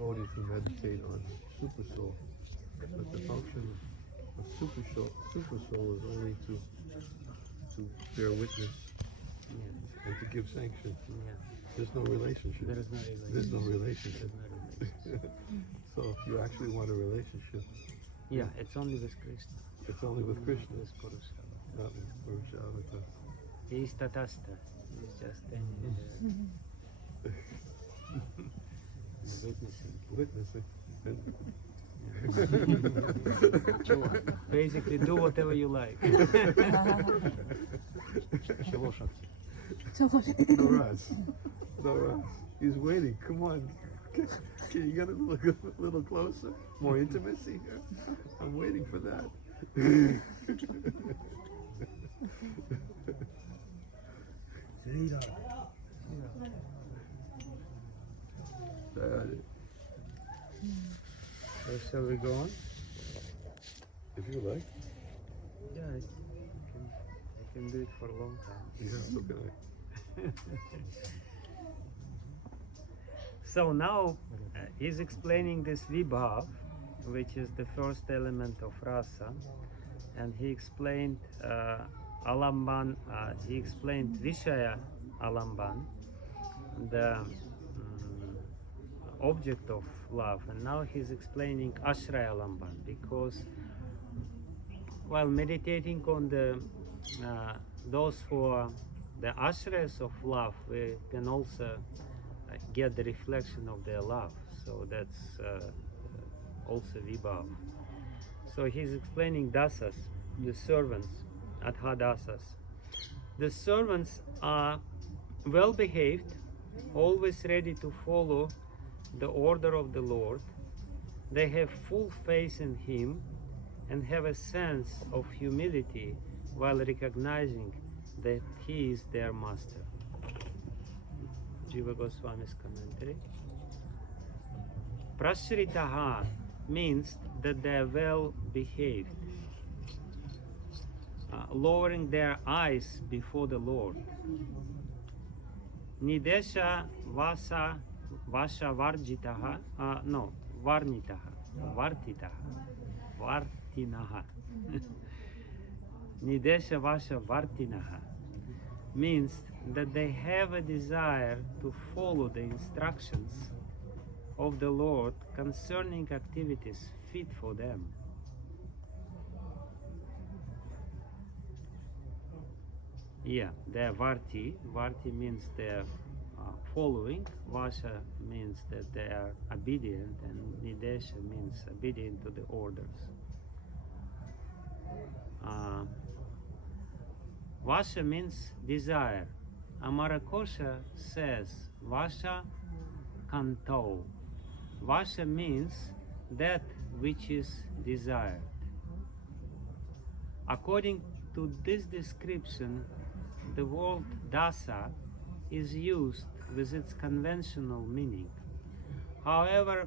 only to meditate on super soul. But the function of super soul is only to bear witness and to give sanction. There's no relationship. There's no relationship. So if you actually want a relationship, it's only with Krishna. it's only with Krishna, With Purusha. not with Purusha Avatar. He is tatastha. He is just standing there. Witnessing. Basically, do whatever you like. No rush. He's waiting. Come on. Can you get a little closer? More intimacy here? I'm waiting for that. So shall we go on? If you like. Yeah, I can do it for a long time. Yeah, so can I. So now he's explaining this vibhav, which is the first element of rasa, and he explained alamban, he explained vishaya alamban, the object of love, and now he's explaining ashraya alamban, because while meditating on the those who are the ashrayas of love, we can also get the reflection of their love. So that's also vibhav. So he's explaining dasas, the servants, adhadasas. The servants are well behaved, always ready to follow the order of the Lord. They have full faith in Him and have a sense of humility while recognizing that He is their master. Jiva Goswami's commentary. Prashritaha means that they are well behaved, lowering their eyes before the Lord. Nidesha Vasha Varjitaha, Varnitaha, Vartinaha. Nidesha Vasha Vartinaha means that they have a desire to follow the instructions of the Lord concerning activities fit for them. Yeah, they're Varti. Varti means they're following. Vasha means that they are obedient, and Nidesha means obedient to the orders. Vasha means desire. Amarakosha says Vasha kanto. Vasha means that which is desired. According to this description, the word dasa is used with its conventional meaning. However,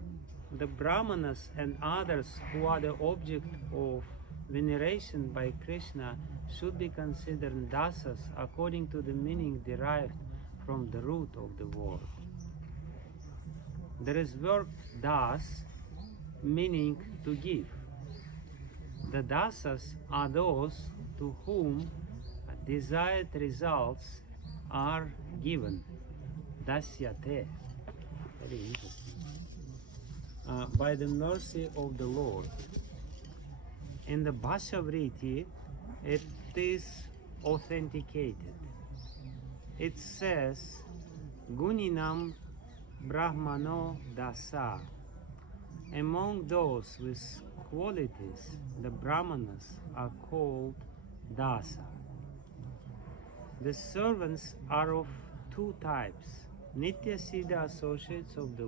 the Brahmanas and others who are the object of veneration by Krishna should be considered dasas according to the meaning derived from the root of the word. There is word das meaning to give. The dasas are those to whom desired results are given. Dasyate. Very interesting. By the mercy of the Lord. In the Bhashavriti, it is authenticated. It says, Guninam Brahmano Dasa. Among those with qualities, the Brahmanas are called Dasa. The servants are of two types: Nitya Siddha associates of the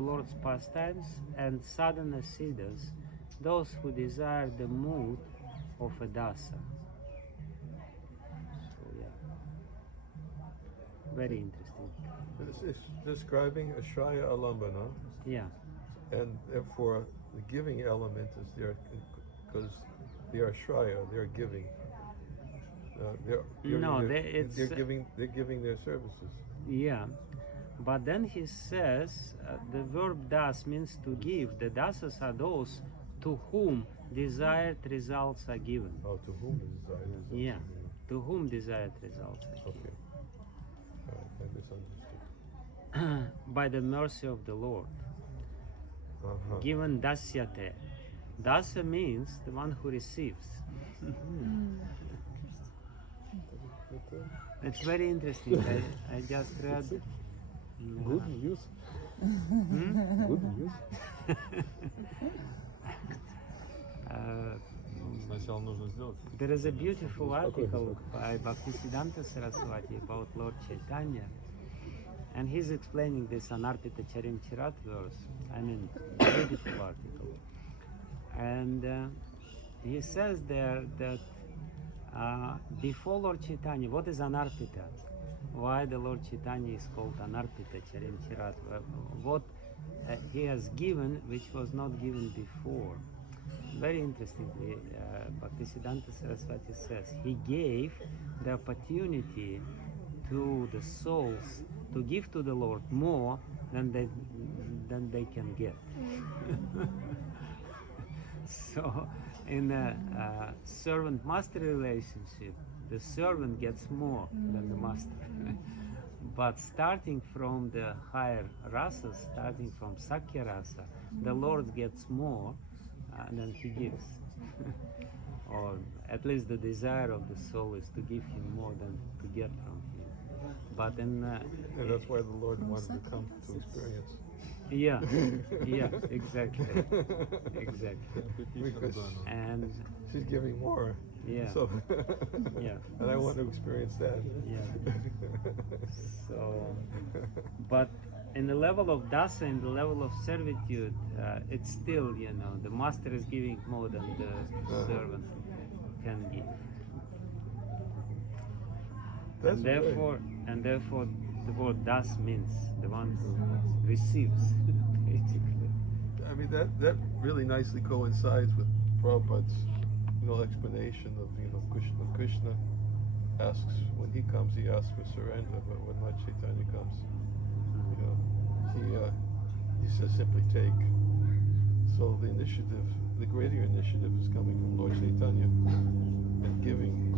Lord's pastimes, and Sadhana Siddhas, those who desire the mood of a dasa. So yeah, very interesting. This is describing Ashraya Alambana, Yeah, and therefore the giving element is there because they are Ashraya, they're giving. No, they're giving their services. yeah. But then he says the verb das means to give. The dasas are those to whom desired results are given. Oh, to whom the desired results are Yeah, given. to whom desired results are given. Okay. Alright, I misunderstood. By the mercy of the Lord. Uh-huh. Given dasyate. Dasa means the one who receives. It's very interesting. I just read. Good news. Good news. Сначала нужно сделать. There is a beautiful article by Bhakti Saraswati about Lord Chaitanya, and he's explaining this Anarpita Charimchirat verse. I mean, beautiful article. And he says there that before Lord Chaitanya, what is Anarpita? Why the Lord Chaitanya is called Anarpita Charimchirat? What he has given which was not given before. Very interestingly, Bhaktisiddhanta Saraswati says he gave the opportunity to the souls to give to the Lord more than they can get. So in a servant-master relationship, the servant gets more than the master. But starting from the higher rasas, starting from Sakya rasa, the Lord gets more than he gives. Or at least the desire of the soul is to give him more than to get from him. But in And that's why the Lord wanted to come to experience. yeah, exactly. Because And she's giving more. yeah, So yeah, and I want to experience that. yeah. So, but in the level of dasa, in the level of servitude, it's still, the master is giving more than the servant can give. That's And therefore, the word das means the one who receives, basically. I mean that really nicely coincides with Prabhupada's explanation of Krishna asks when he comes, he asks for surrender, but when Lord Chaitanya comes, he says simply take. So the initiative, the greater initiative, is coming from Lord Chaitanya and giving.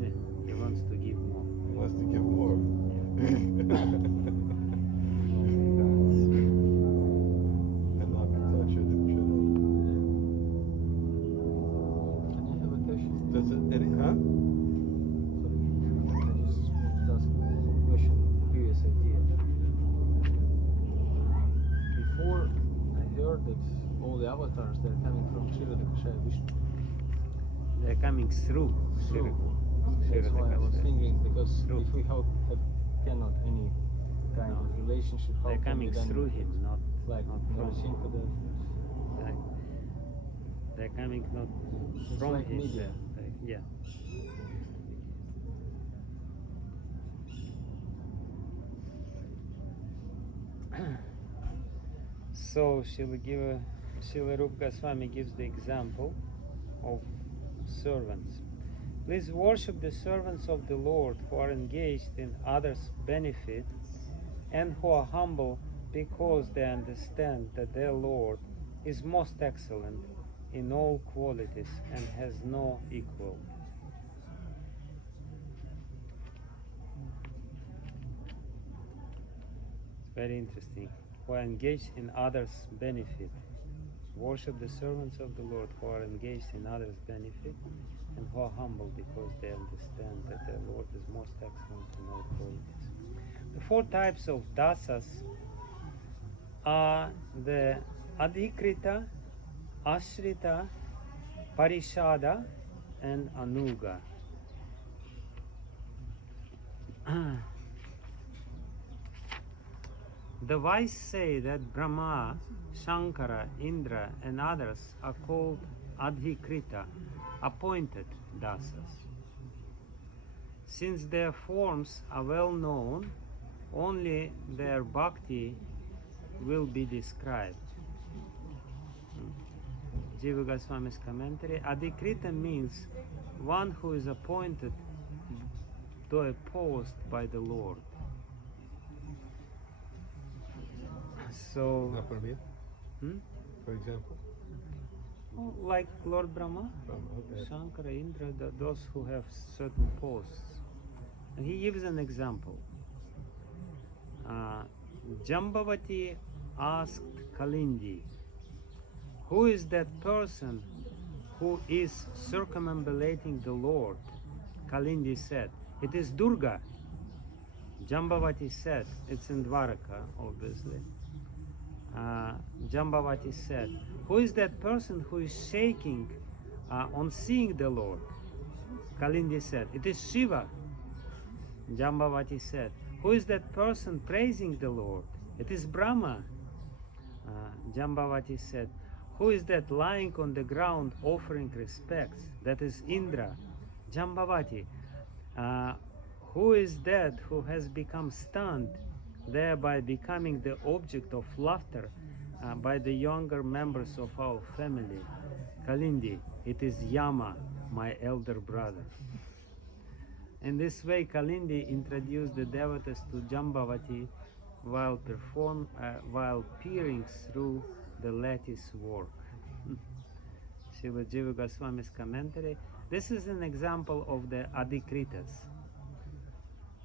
Yeah, he wants to give more. He wants to give more. And not be touched. Can I have a question? Does it any huh? Sorry. I just want to ask a question, previous idea. Before, I heard that all the avatars, they're coming from Kshirodakashaya Vishnu. They're coming through. That's why I was thinking, because Through. if we cannot any kind of relationship, how They're can coming we then, through him, not like, from him. Narasimha, They're coming not It's from like him. media. Yeah. So Srila Rupa Goswami gives the example of servants. Please worship the servants of the Lord who are engaged in others' benefit and who are humble because they understand that their Lord is most excellent in all qualities and has no equal. It's very interesting. Who are engaged in others' benefit. Worship the servants of the Lord who are engaged in others' benefit and who are humble because they understand that their Lord is most excellent in all qualities. The four types of dasas are the adhikrita, ashrita, parishada, and anuga. The wise say that Brahma, Shankara, Indra, and others are called adhikrita, appointed dasas. Since their forms are well known, only their bhakti will be described. Jiva Goswami's commentary: adhikrita means one who is appointed to a post by the Lord. So, Not for me, hmm? for example. Like Lord Brahma, Okay. Shankara, Indra, those who have certain posts. And he gives an example. Jambavati asked Kalindi, who is that person who is circumambulating the Lord? Kalindi said, it is Durga. Jambavati said, it's in Dwaraka, obviously. Jambavati said, who is that person who is shaking on seeing the Lord? Kalindi said, it is Shiva. Jambavati said, who is that person praising the Lord? It is Brahma. Jambavati said, who is that lying on the ground offering respects? That is Indra. Jambavati, who is that who has become stunned, thereby becoming the object of laughter by the younger members of our family? Kalindi, it is Yama, my elder brother. In this way, Kalindi introduced the devotees to Jambavati while peering through the lattice work. Srila Jiva Goswami's commentary. This is an example of the adikritas.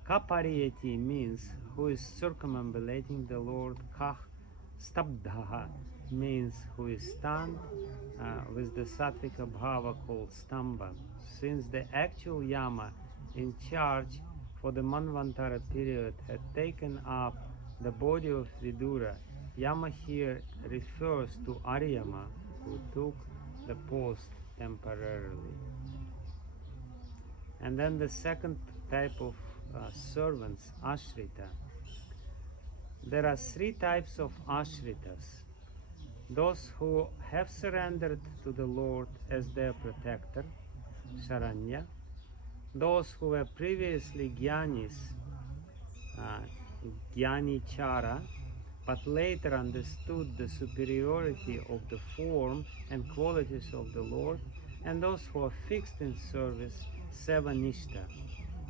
Kapariyati means who is circumambulating the Lord. Kah stabdhaha means who is stunned with the sattvika bhava called stamba. Since the actual Yama in charge for the Manvantara period had taken up the body of Vidura, Yama here refers to Aryama, who took the post temporarily. And then the second type of servants, Ashrita. There are three types of Ashritas. Those who have surrendered to the Lord as their protector, Sharanya. Those who were previously Jnanis, Jnani Chara, but later understood the superiority of the form and qualities of the Lord, and those who are fixed in service, Sevanishta,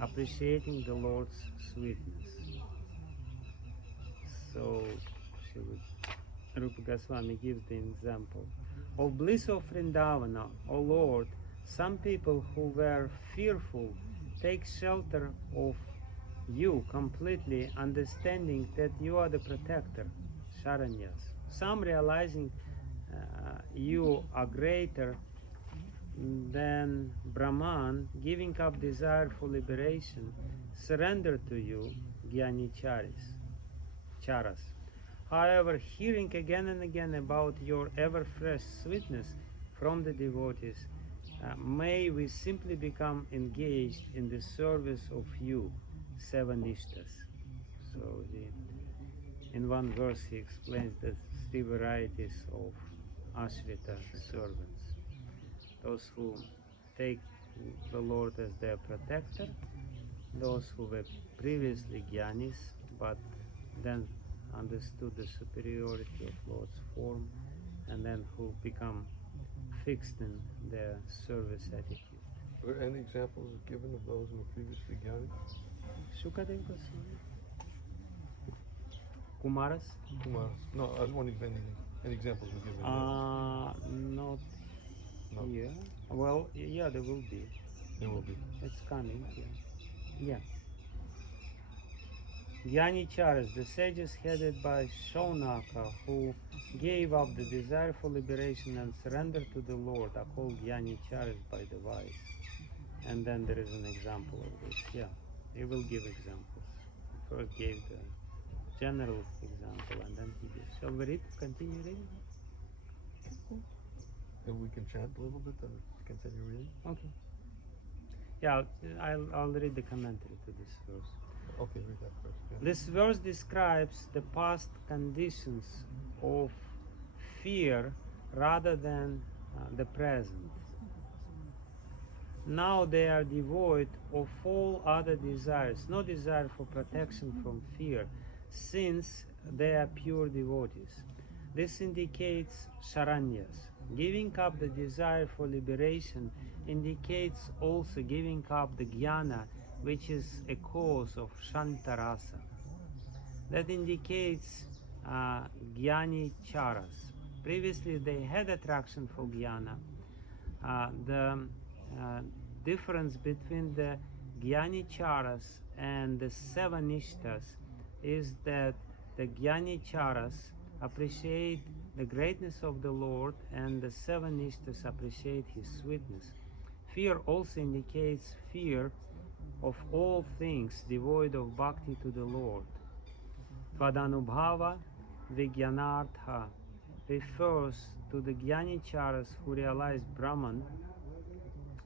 appreciating the Lord's sweetness. So, Rupa Goswami gives the example. Of bliss of Vrindavana, O Lord, some people who were fearful take shelter of you completely, understanding that you are the protector, Sharanyas. Some realizing you are greater than Brahman, giving up desire for liberation, surrender to you, Jnani Charas. However, hearing again and again about your ever-fresh sweetness from the devotees, may we simply become engaged in the service of you, Sevanishtas. So in one verse he explains the three varieties of Ashrita servants. Those who take the Lord as their protector, those who were previously Jnanis, but then understood the superiority of Lord's form, and then who become fixed in their service attitude. Were any examples given of those who were previously Jnani? Shukadev Goswami? Kumaras? Kumar. No, I was wondering if any examples were given. Not No. here. Well, yeah, there will be. There will be. It's coming, yeah. Jnani-charas, the sages headed by Shaunaka, who gave up the desire for liberation and surrendered to the Lord, are called Jnani-charas by the wise. And then there is an example of this. Yeah, he will give examples. He first gave the general example, and then he gives. Shall we read? Continue reading? And we can chant a little bit and continue reading? Okay. Yeah, I'll read the commentary to this verse. Okay, read that first. Yeah. This verse describes the past conditions of fear rather than the present. Now they are devoid of all other desires, no desire for protection from fear, since they are pure devotees. This indicates Sharanyas. Giving up the desire for liberation indicates also giving up the jnana, which is a cause of Shantarasa. That indicates Jnani Charas. Previously they had attraction for Jnana. The difference between the Jnani Charas and the seven Ishtas is that the Jnani Charas appreciate the greatness of the Lord and the seven Ishtas appreciate his sweetness. Fear also indicates fear of all things devoid of bhakti to the Lord. Tvadanubhava Vijnanartha refers to the Jnani Charas who realized Brahman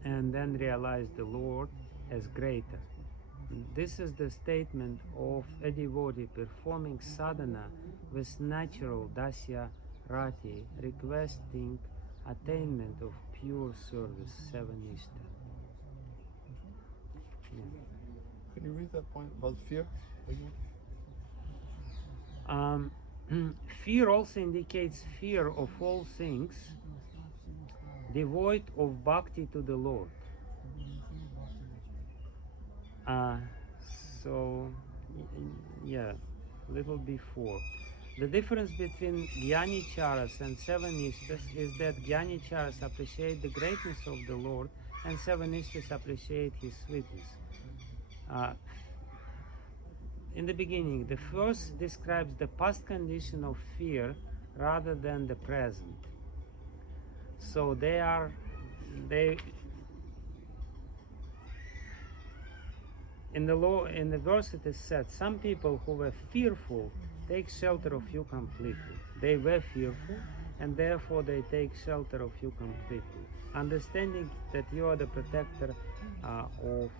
and then realized the Lord as greater. This is the statement of a devotee performing sadhana with natural dasya rati, requesting attainment of pure service, seven ishta. Can you read that point about fear again? Fear also indicates fear of all things devoid of bhakti to the Lord. Yeah, little before. The difference between Jnani Charas and seven Ishtas is that Jnani Charas appreciate the greatness of the Lord and seven Ishtas appreciate his sweetness. In the beginning, the first describes the past condition of fear rather than the present. So in the verse it is said, some people who were fearful take shelter of you completely. They were fearful and therefore they take shelter of you completely, understanding that you are the protector of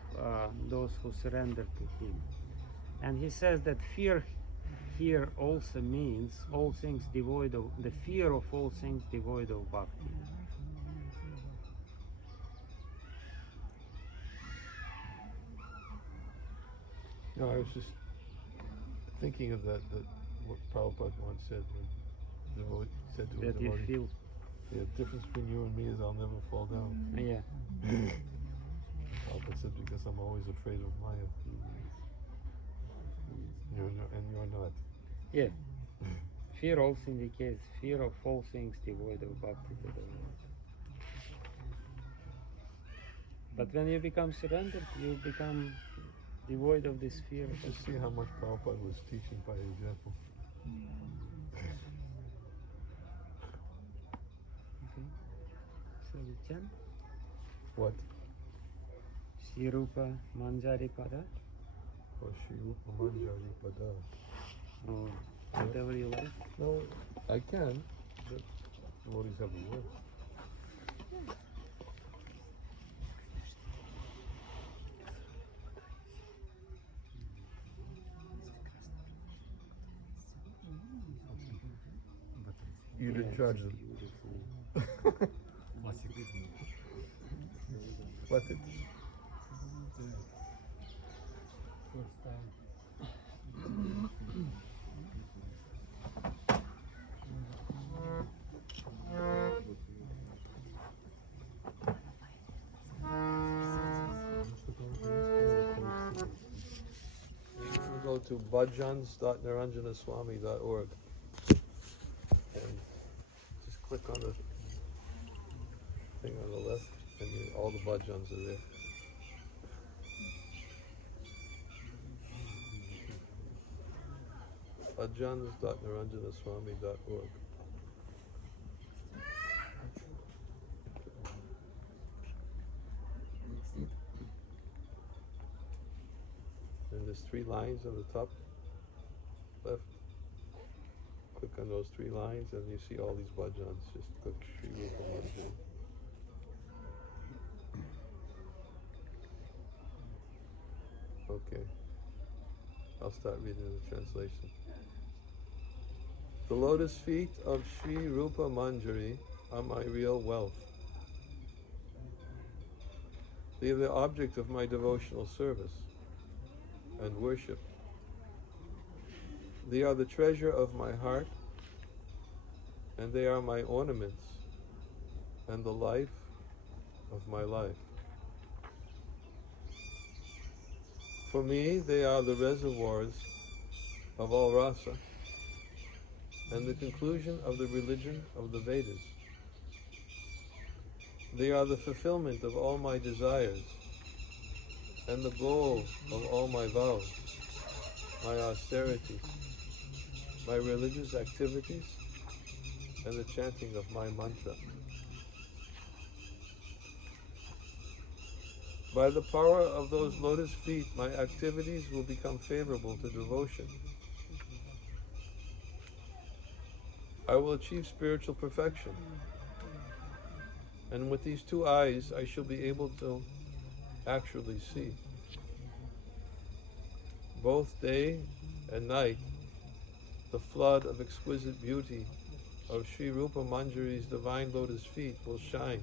those who surrender to him. And he says that fear here also means all things devoid of, the fear of all things devoid of bhakti. No, I was just thinking of that what Prabhupada once said when the devotee said to his That you devotee, feel, the difference between you and me is I'll never fall down. yeah. Prabhupada said because I'm always afraid of Maya. You're not. Yeah. Fear also indicates fear of all things devoid of bhakti to the Lord. But when you become surrendered, you become devoid of this fear. Just see how much Prabhupada was teaching by example. Okay. So the chant? What? Shri Rupa Manjari Pada, Or Shri Rupa Manjari Pada. or whatever you like. No, I can, but devotees have a word. You didn't charge them. What it? Go to bhajans.niranjanaswami.org and just click on the thing on the left and all the bhajans are there. bhajans.niranjanaswami.org. And there's 3 lines on the top left. Click on those 3 lines and you see all these bhajans. Just click Shri Rupa Manjari. Okay. I'll start reading the translation. The lotus feet of Shri Rupa Manjari are my real wealth. They are the object of my devotional service and worship. They are the treasure of my heart, and they are my ornaments and the life of my life. For me, they are the reservoirs of all rasa, and the conclusion of the religion of the Vedas. They are the fulfillment of all my desires and the goal of all my vows, my austerities, my religious activities, and the chanting of my mantra. By the power of those lotus feet, my activities will become favorable to devotion. I will achieve spiritual perfection. And with these two eyes, I shall be able to actually see. Both day and night, the flood of exquisite beauty of Sri Rupa Manjari's divine lotus feet will shine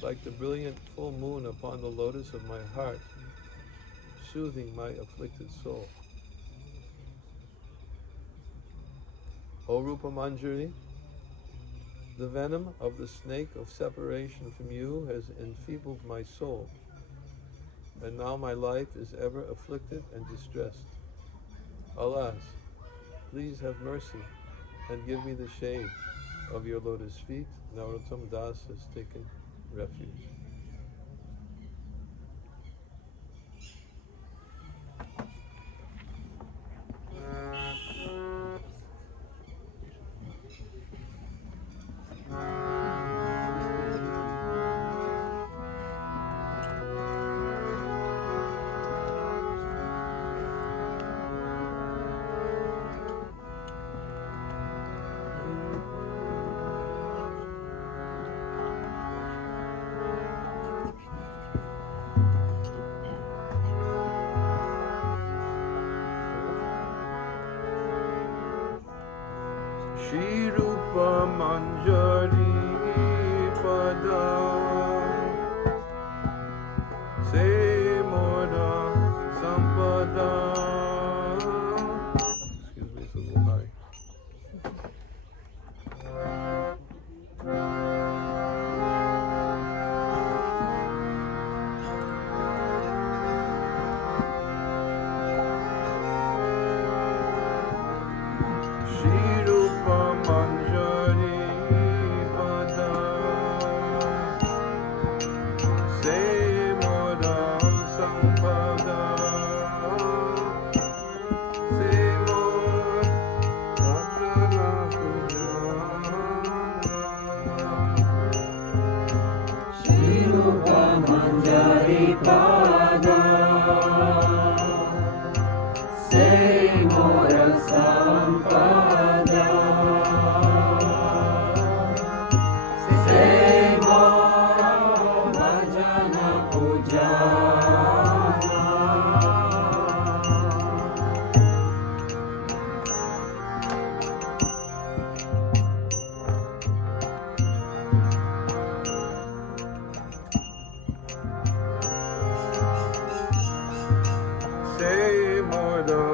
like the brilliant full moon upon the lotus of my heart, soothing my afflicted soul. O Rupa Manjari, the venom of the snake of separation from you has enfeebled my soul, and now my life is ever afflicted and distressed. Alas, please have mercy and give me the shade of your lotus feet. Narottam Das has taken refuge. Shri Rupa Manjari Pada Se Mora Sampada. Excuse me, it's a little high. Shri Rupa Manjari Pada Se Mora Sampada Se Mora Rajana Pujana. Shri Rupa Manjari Pada Se Mora Sampada Se Mora Bhajana Pujana. Se Mora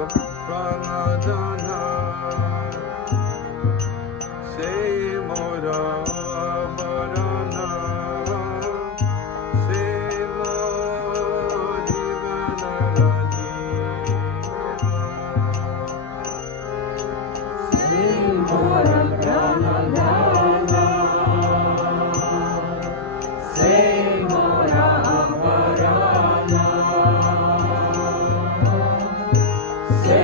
Pranadana Se Mora Varana Se Mora Jivanaraji Se Mora Pranadana Se Mora Avarana Se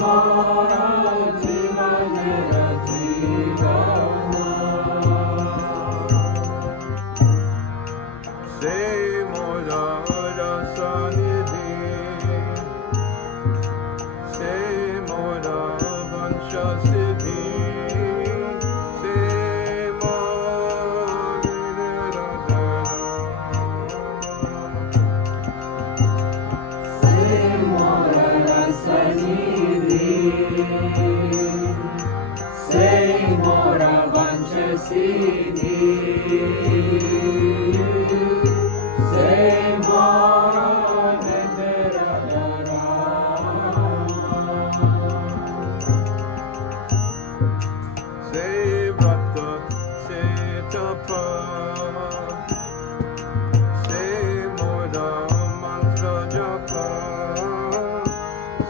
Mora Jivanera Jivana. Se Mora Rasanidhi Se Mora Vansha Siddhi Se Mora Viradhana Se Mora Rasanidhi Se Mora Vancha Siddhi Se Mora Nidradhara Se Vrata Se Tapa Se Mora Mantra Japa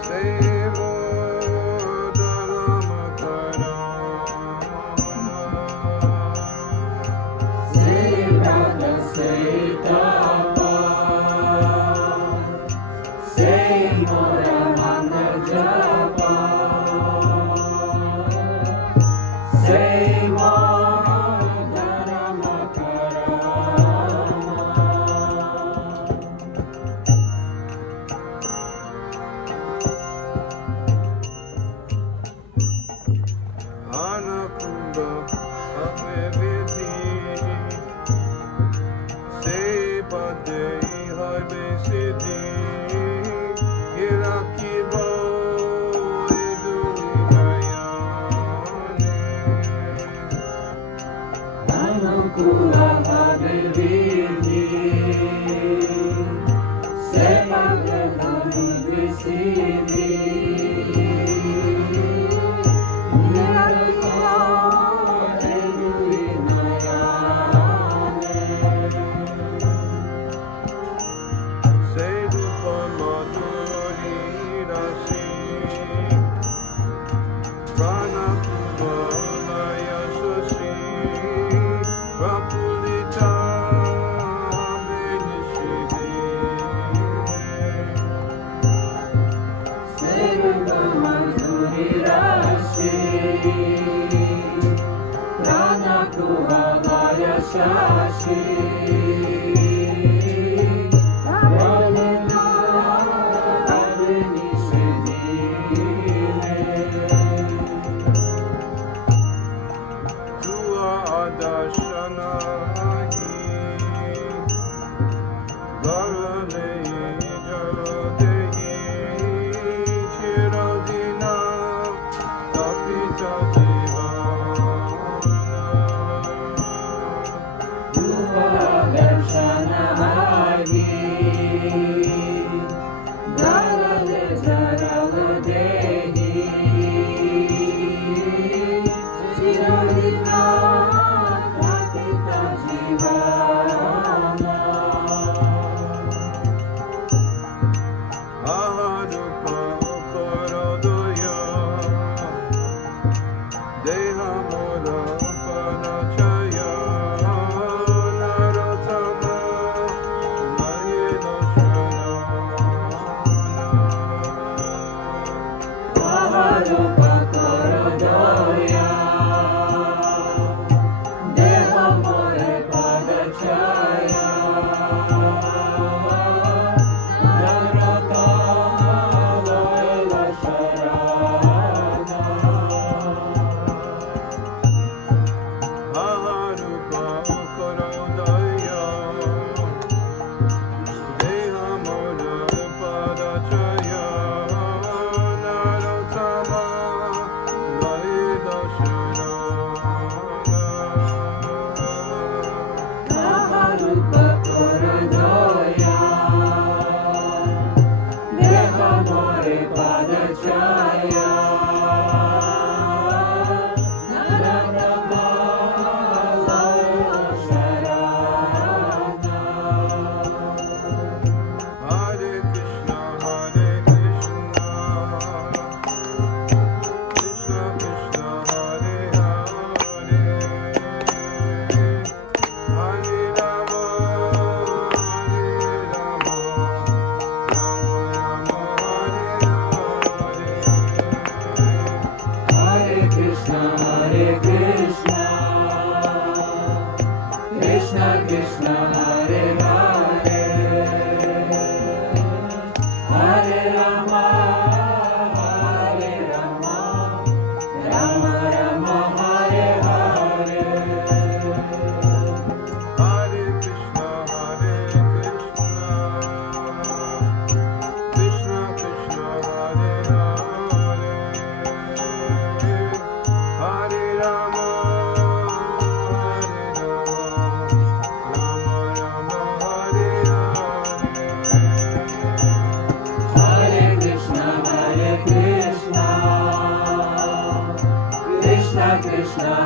Se Mora Ramakara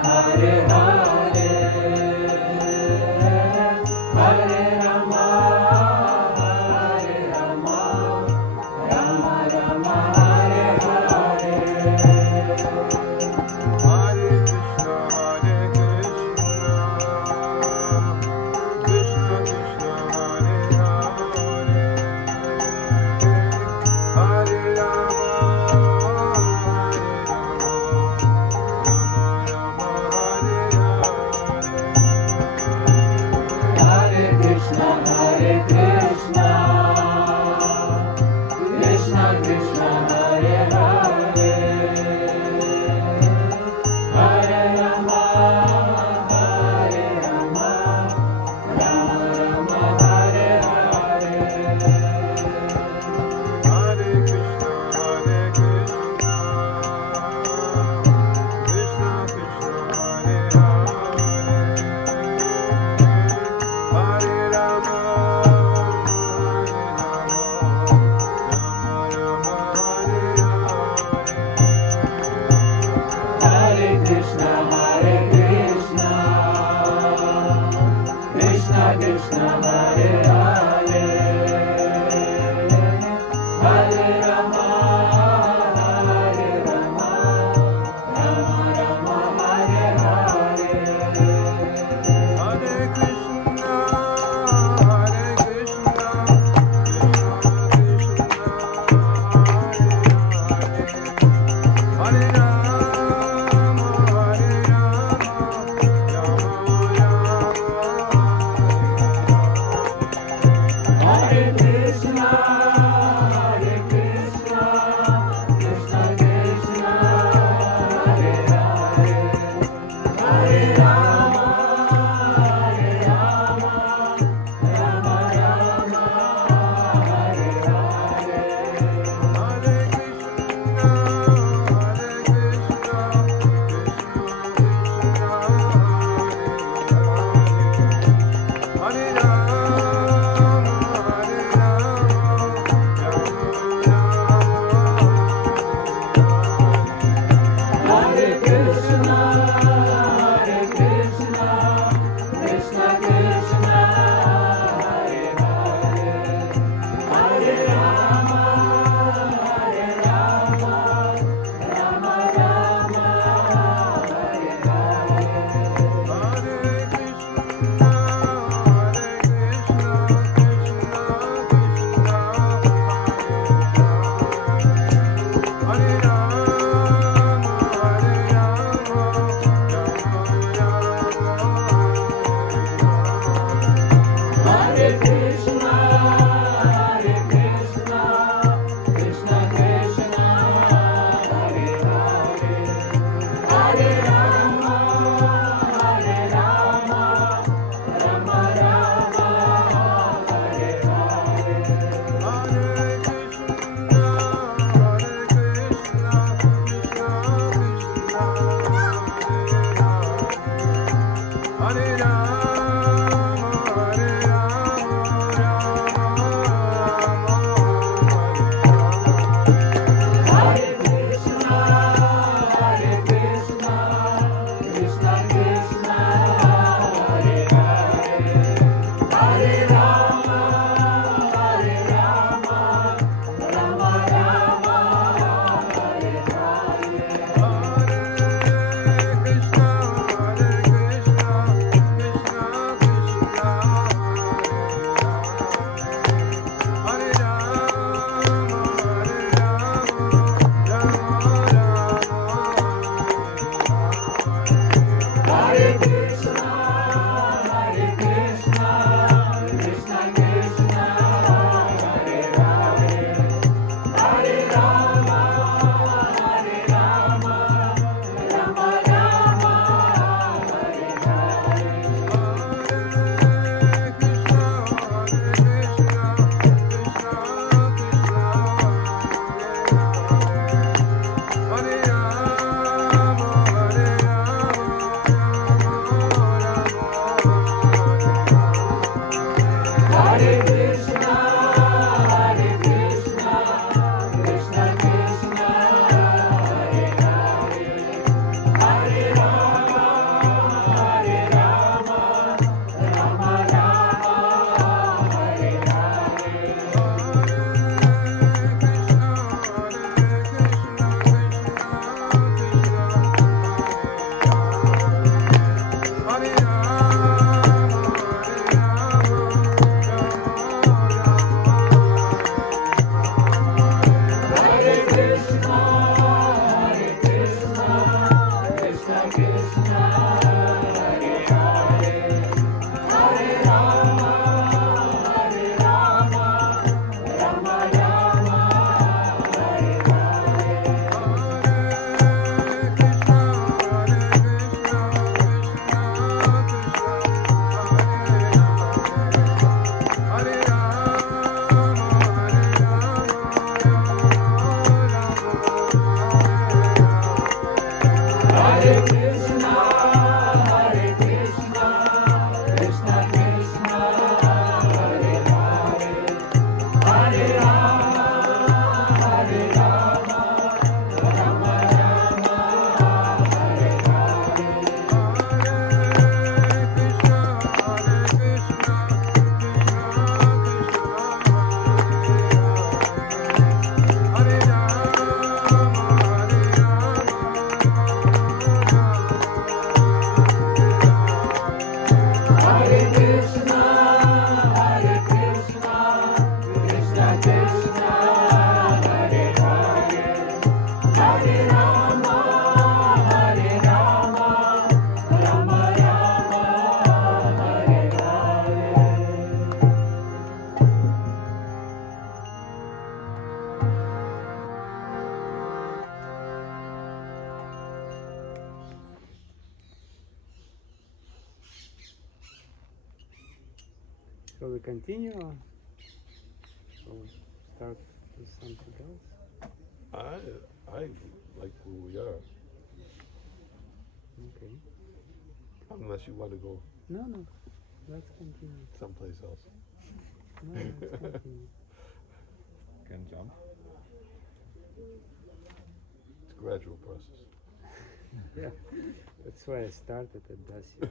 Hare Shall we continue or start with something else? I like where we are, Okay. unless you want to go No, let's continue. someplace else. No, let's continue. Can jump. It's a gradual process. Yeah, that's why I started at Dasya.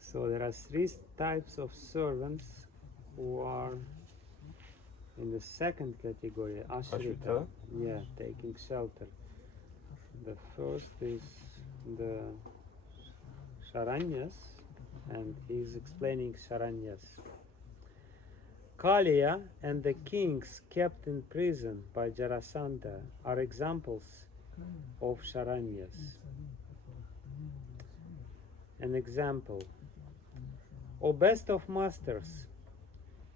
So there are three types of servants who are in the second category, ashrita. Ashrita? Yeah, taking shelter. The first is the Sharanyas, and he's explaining Sharanyas. Kaliya and the kings kept in prison by Jarasandha are examples of Sharanyas. An example. O best of masters,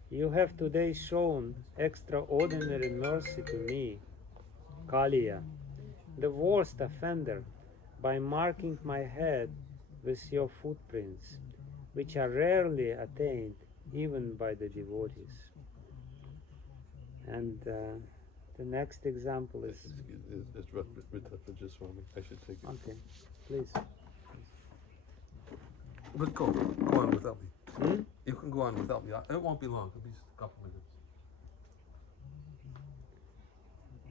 you have today shown extraordinary mercy to me, Kaliya, the worst offender, by marking my head with your footprints, which are rarely attained even by the devotees. And the next example is... It's Ruppa Goswami. I should take it. Okay, please. But go on without me. Hmm? You can go on without me. It won't be long. It'll be just a couple minutes.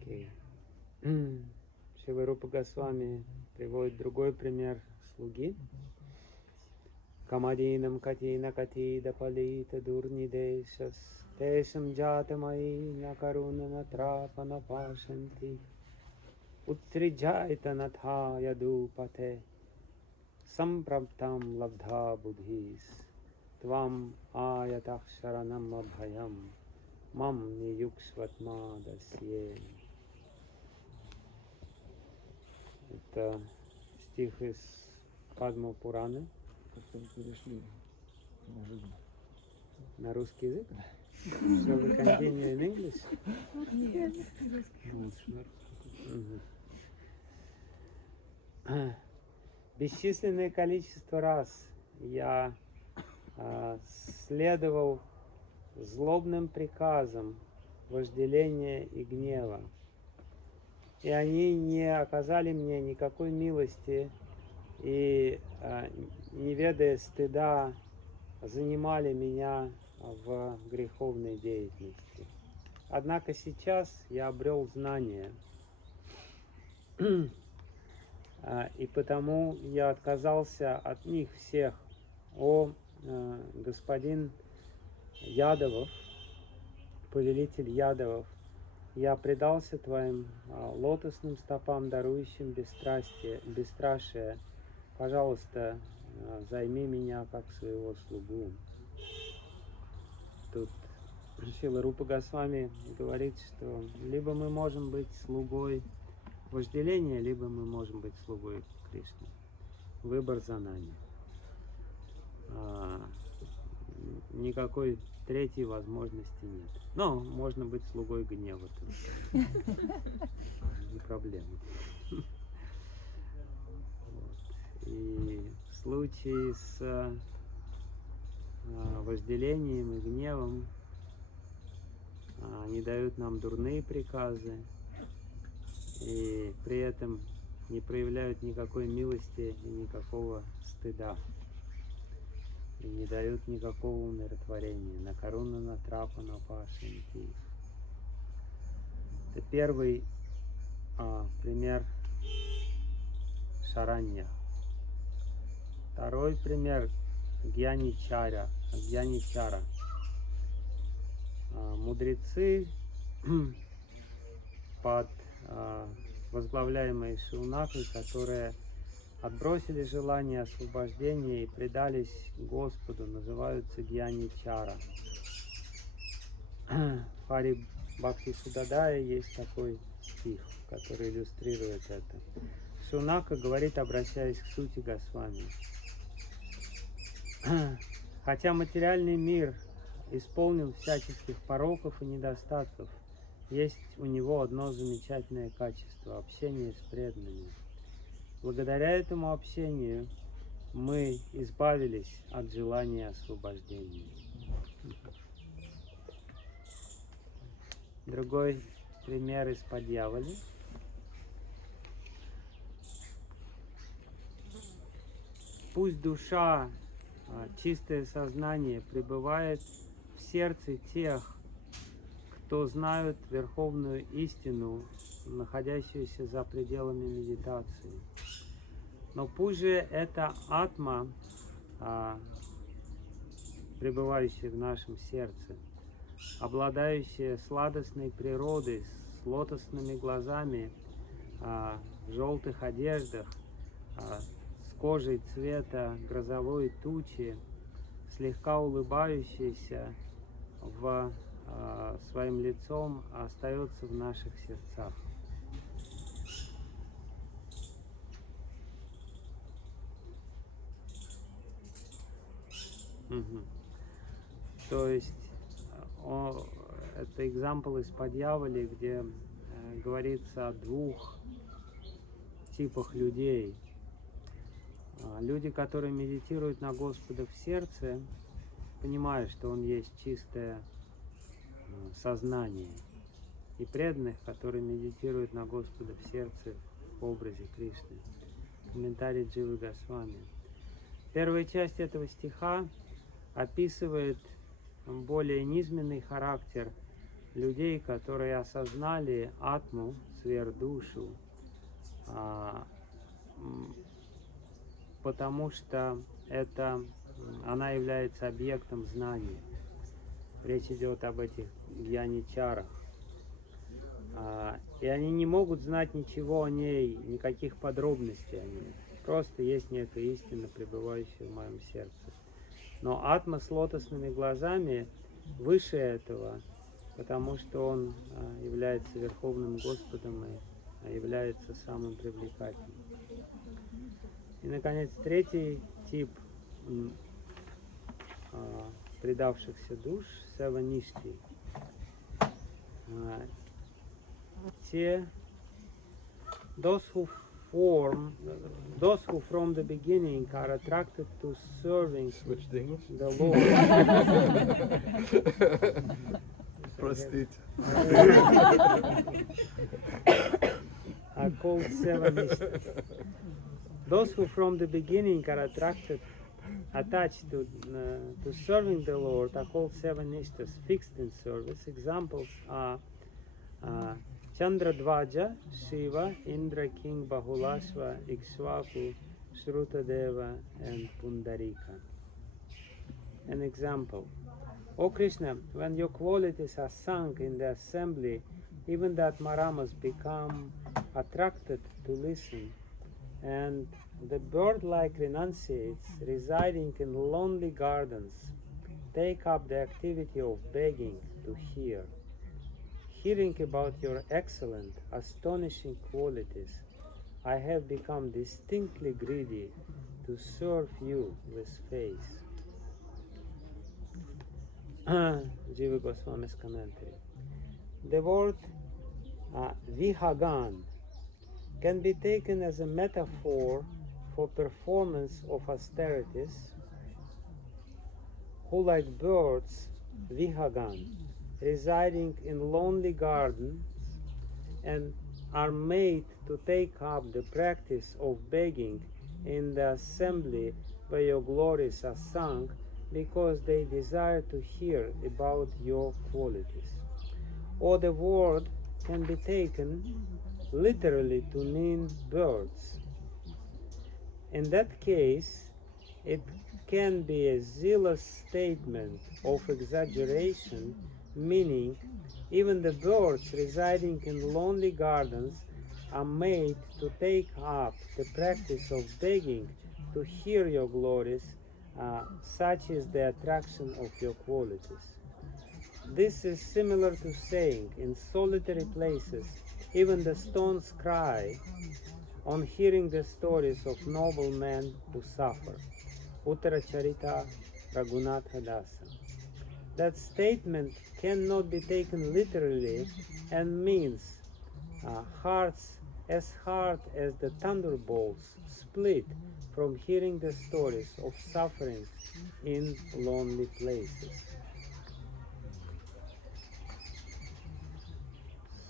Okay. Шрила Рупа Госвами приводит другой пример слуги. Камадинам катина катида палита дурнидешас тешам джатамаи накаруна натрапа напашанти утсриджайта натха ядупате сампраптам лабдха будхис твам аятах шаранам абхаям мам нiyukshvatma дасье. Это стих из Падма Пураны. Как-то вы перешли неожиданно. На русский язык? Shall we continue in English? Бесчисленное количество раз я следовал злобным приказам вожделения и гнева, и они не оказали мне никакой милости и, не ведая стыда, занимали меня в греховной деятельности. Однако сейчас я обрел знания, и потому я отказался от них всех. О, господин Ядовов, повелитель Ядовов, я предался твоим лотосным стопам, дарующим бесстрашие. Пожалуйста, займи меня как своего слугу. Тут Шрила Рупа Госвами говорит, что либо мы можем быть слугой вожделения, либо мы можем быть слугой Кришны. Выбор за нами. Никакой третьей возможности нет. Но можно быть слугой гнева тоже. Не проблема. И в случае с вожделением и гневом они дают нам дурные приказы и при этом не проявляют никакой милости и никакого стыда. И не дают никакого умиротворения. На корону, на трапу, на пашенки. Это первый пример Шаранья. Второй пример Гьяничара. Мудрецы под возглавляемые Шунакой, которые отбросили желание освобождения и предались Господу, называются Гьяничара. В Хари Бхакти Судадая есть такой стих, который иллюстрирует это. Шунака говорит, обращаясь к сути Госвами: хотя материальный мир исполнен всяческих пороков и недостатков, есть у него одно замечательное качество — общение с преданными. Благодаря этому общению мы избавились от желания освобождения. Другой пример из-под дьяволи. Пусть душа, чистое сознание пребывает в сердце тех, кто знают верховную истину, находящуюся за пределами медитации. Но пусть же эта атма, пребывающая в нашем сердце, обладающая сладостной природой, с лотосными глазами, в желтых одеждах, с кожей цвета грозовой тучи, слегка улыбающаяся своим лицом, остается в наших сердцах. То есть это экзампл из-под дьяволи, где говорится о двух типах людей. Люди, которые медитируют на Господа в сердце, понимают, что Он есть чистое сознание. И преданных, которые медитируют на Господа в сердце в образе Кришны. Комментарий Бхакти Госвами. Первая часть этого стиха описывает более низменный характер людей, которые осознали атму, сверхдушу, потому что она является объектом знания. Речь идет об этих яничарах. И они не могут знать ничего о ней, никаких подробностей о ней. Просто есть некая истина, пребывающая в моем сердце. Но атма с лотосными глазами выше этого, потому что он является Верховным Господом и является самым привлекательным. И, наконец, третий тип предавшихся душ — саваништи. Those who from the beginning are attracted to serving the Lord. Простите. Are called Sevanistas. Those who from the beginning are attached to serving the Lord are called Sevanistas, fixed in service. Examples are Chandradvaja, Shiva, Indra, King, Bahulashva, Ikshvaku, Shrutadeva, and Pundarika. An example. O Krishna, when your qualities are sung in the assembly, even the Atmaramas become attracted to listen, and the bird-like renunciates residing in lonely gardens take up the activity of begging to hear. Hearing about your excellent, astonishing qualities, I have become distinctly greedy to serve you with faith. Jiva Goswami's commentary. The word Vihagan can be taken as a metaphor for performance of austerities, who like birds, Vihagan, residing in lonely gardens and are made to take up the practice of begging in the assembly where your glories are sung, because they desire to hear about your qualities. Or the word can be taken literally to mean birds. In that case, it can be a zealous statement of exaggeration, meaning even the birds residing in lonely gardens are made to take up the practice of begging to hear your glories, such is the attraction of your qualities. This is similar to saying, in solitary places, even the stones cry on hearing the stories of noble men who suffer. Uttara Charita Raghunath Hadasa. That statement cannot be taken literally and means hearts as hard as the thunderbolts split from hearing the stories of suffering in lonely places.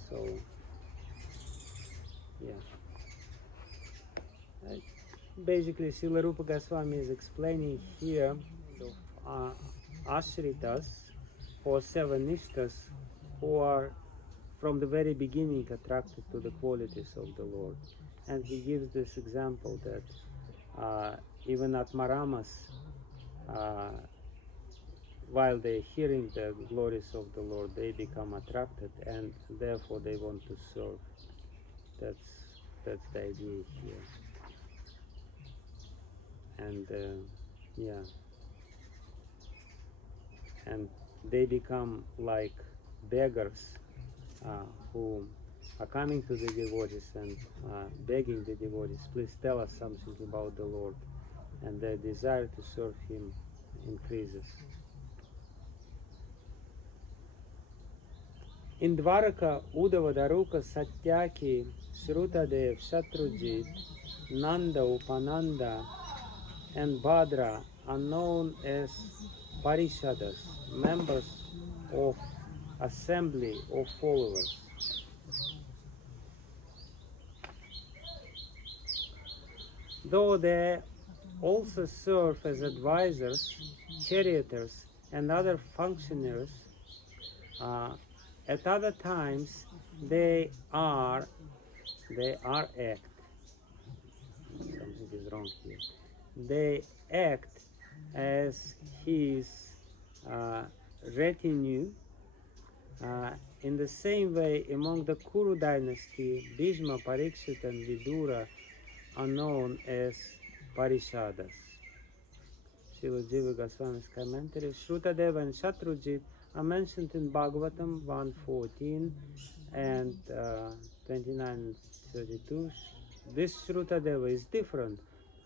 So, yeah. Basically, Srila Rupa Goswami is explaining here of ashritas or seven-nishtas who are from the very beginning attracted to the qualities of the Lord. And he gives this example that even Atmaramas, while they're hearing the glories of the Lord, they become attracted and therefore they want to serve. That's the idea here. And yeah, and they become like beggars who are coming to the devotees and begging the devotees, please tell us something about the Lord, and their desire to serve Him increases. In Dwaraka, Uddhava, Daruka, Satyaki, Shrutadev, Shatrujit, Nanda, Upananda, and Bhadra are known as Parishadas, members of assembly of followers. Though they also serve as advisors, charioteers, and other functionaries, at other times they act. Something is wrong here. They act as his retinue. In the same way, among the Kuru dynasty, Bhishma, Parikshit, and Vidura are known as Parishadas. Srila Jiva Goswami's commentary. Shrutadeva and Shatrujit are mentioned in Bhagavatam 1.14 and 29.32. This Shrutadeva is different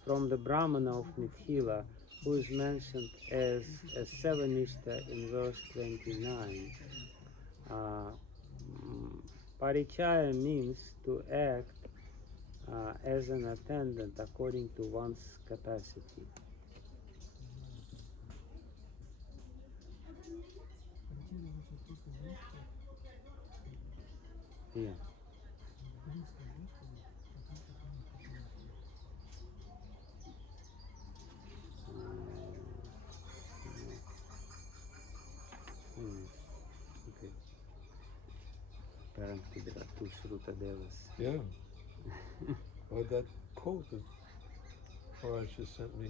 from the Brahmana of Mithila, who is mentioned as a seven-nishta in verse 29. Parichaya means to act as an attendant according to one's capacity. Yeah. Okay. Apparently there are two Shrutadevas. Yeah. Or that quote that Raj just sent me.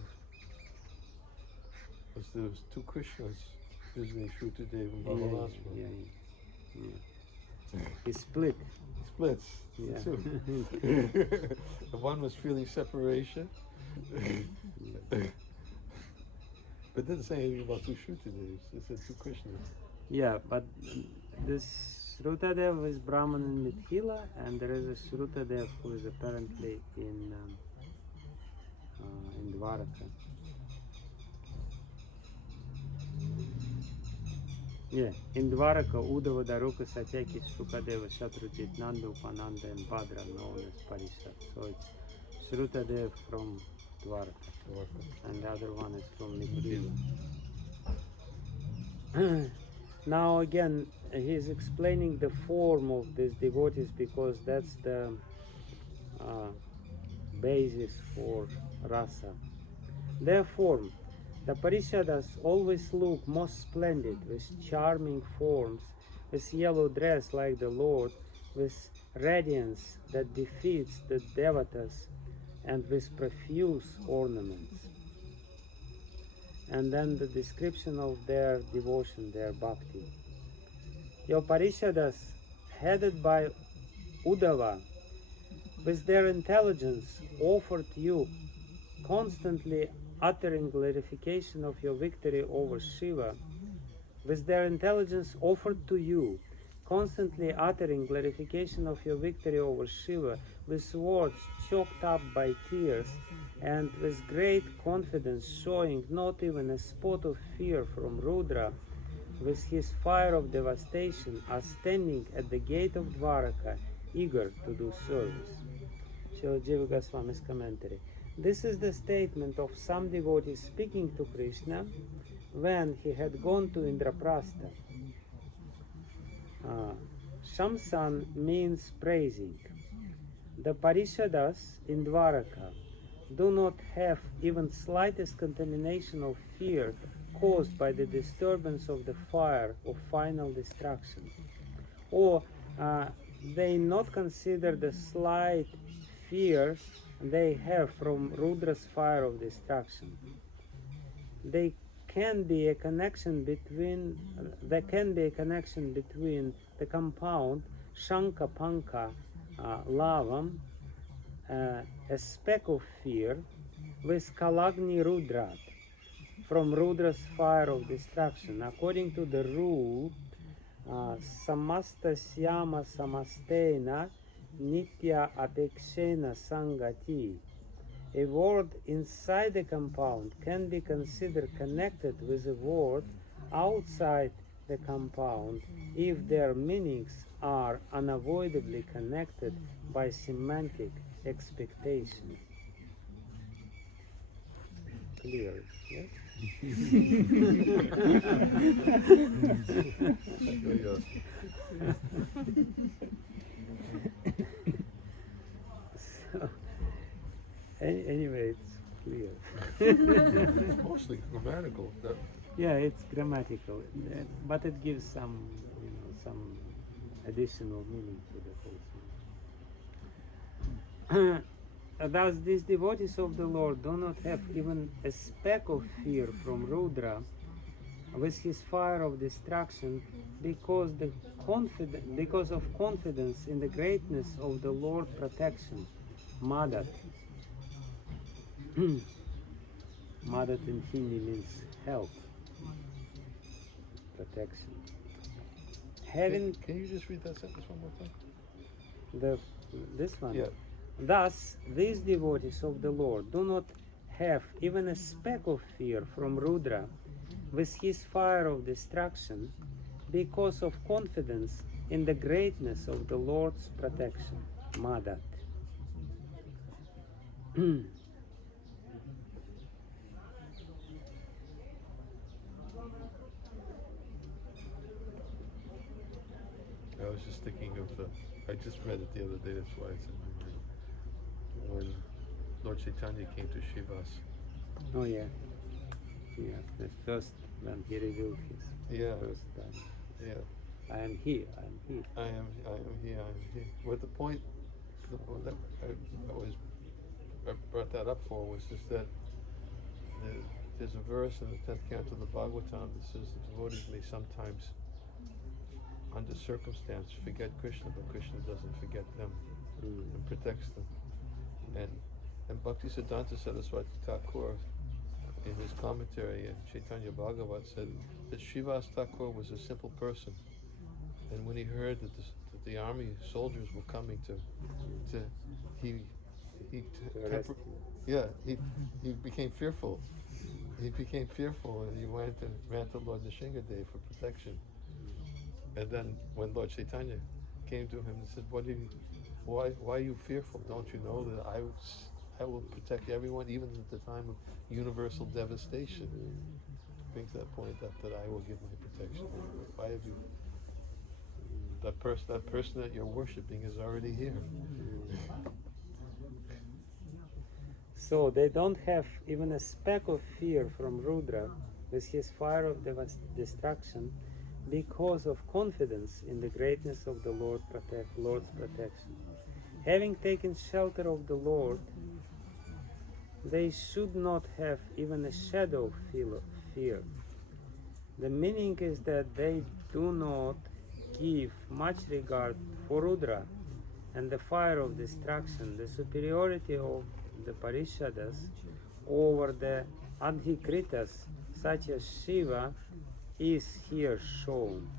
Was there was two Krishnas visiting Shrutadeva and Balalasva. Yeah. He split. Splits. Yeah. The two. The one was feeling separation. But it didn't say anything about two Shrutadevas. It said two Krishnas. Yeah, but this Shrutadeva is Brahman in Mithila, and there is a Shrutadeva who is apparently in Dwaraka. Yeah, in Dwaraka, Uddhava, Daruka, Satyaki, Shrukadeva, Shatrujit, Nanda, Upananda, and Bhadra known as Parishad. So it's Shrutadeva from Dwaraka, and the other one is from Mithila. Now again, he is explaining the form of these devotees because that's the basis for rasa. Their form. The Parishadas always look most splendid, with charming forms, with yellow dress like the Lord, with radiance that befits the Devatas, and with profuse ornaments. And then the description of their devotion, their bhakti. Your Parishadas, headed by Uddhava, with their intelligence offered you, constantly uttering glorification of your victory over Shiva, with their intelligence offered to you, constantly uttering glorification of your victory over Shiva, with words choked up by tears, and with great confidence showing not even a spot of fear from Rudra, with his fire of devastation, are standing at the gate of Dwaraka, eager to do service. Srila Jiva Goswami's commentary. This is the statement of some devotees speaking to Krishna when he had gone to Indraprastha. Shamsan means praising. The Parishadas in Dwaraka do not have even slightest contamination of fear caused by the disturbance of the fire of final destruction, or they not consider the slight fear they have from Rudra's fire of destruction. There can be a connection between the compound Shanka Panka Lavam, a speck of fear, with Kalagni Rudrat, from Rudra's fire of destruction. According to the rule, Samasta Syama Samastena Nitya Apekshena Sangati, a word inside the compound can be considered connected with a word outside the compound if their meanings are unavoidably connected by semantic expectation. Clear, yes? So, anyway, it's clear. It's mostly grammatical. Yeah, it's grammatical, but it gives some additional meaning to the whole thing. Thus, these devotees of the Lord do not have even a speck of fear from Rudra with his fire of destruction, because of confidence in the greatness of the Lord's protection, Madat. Madat in Hindi means help, protection. Having Can you just read that sentence one more time? this one. Yeah. Thus, these devotees of the Lord do not have even a speck of fear from Rudra with his fire of destruction, because of confidence in the greatness of the Lord's protection, Madat. I was just thinking of I just read it the other day, that's why it's in my mind. When Lord Chaitanya came to Shivas. Oh yeah. Yeah, the first when he revealed his first time. Yeah. I am here, I am here. I am here. What the point that I brought that up for was just that there's a verse in the 10th canto of the Bhagavatam that says the devotees may sometimes, under circumstance, forget Krishna, but Krishna doesn't forget them and protects them. And Bhakti Siddhanta Saraswati Thakur, in his commentary in Chaitanya Bhagavat, said that Srivas Thakur was a simple person, and when he heard that the army soldiers were coming he became fearful. He became fearful, and he went and ran to Lord Nrsimhadev for protection. And then when Lord Chaitanya came to him and said, why are you fearful? Don't you know that I will protect everyone, even at the time of universal devastation? Brings that point up, that I will give my protection. Why have you? That person that you're worshiping is already here. So they don't have even a speck of fear from Rudra with his fire of destruction, because of confidence in the greatness of the Lord's protection. Having taken shelter of the Lord, they should not have even a shadow of fear. The meaning is that they do not give much regard for Rudra and the fire of destruction. The superiority of the Parishadas over the Adhikritas, such as Shiva, is here shown.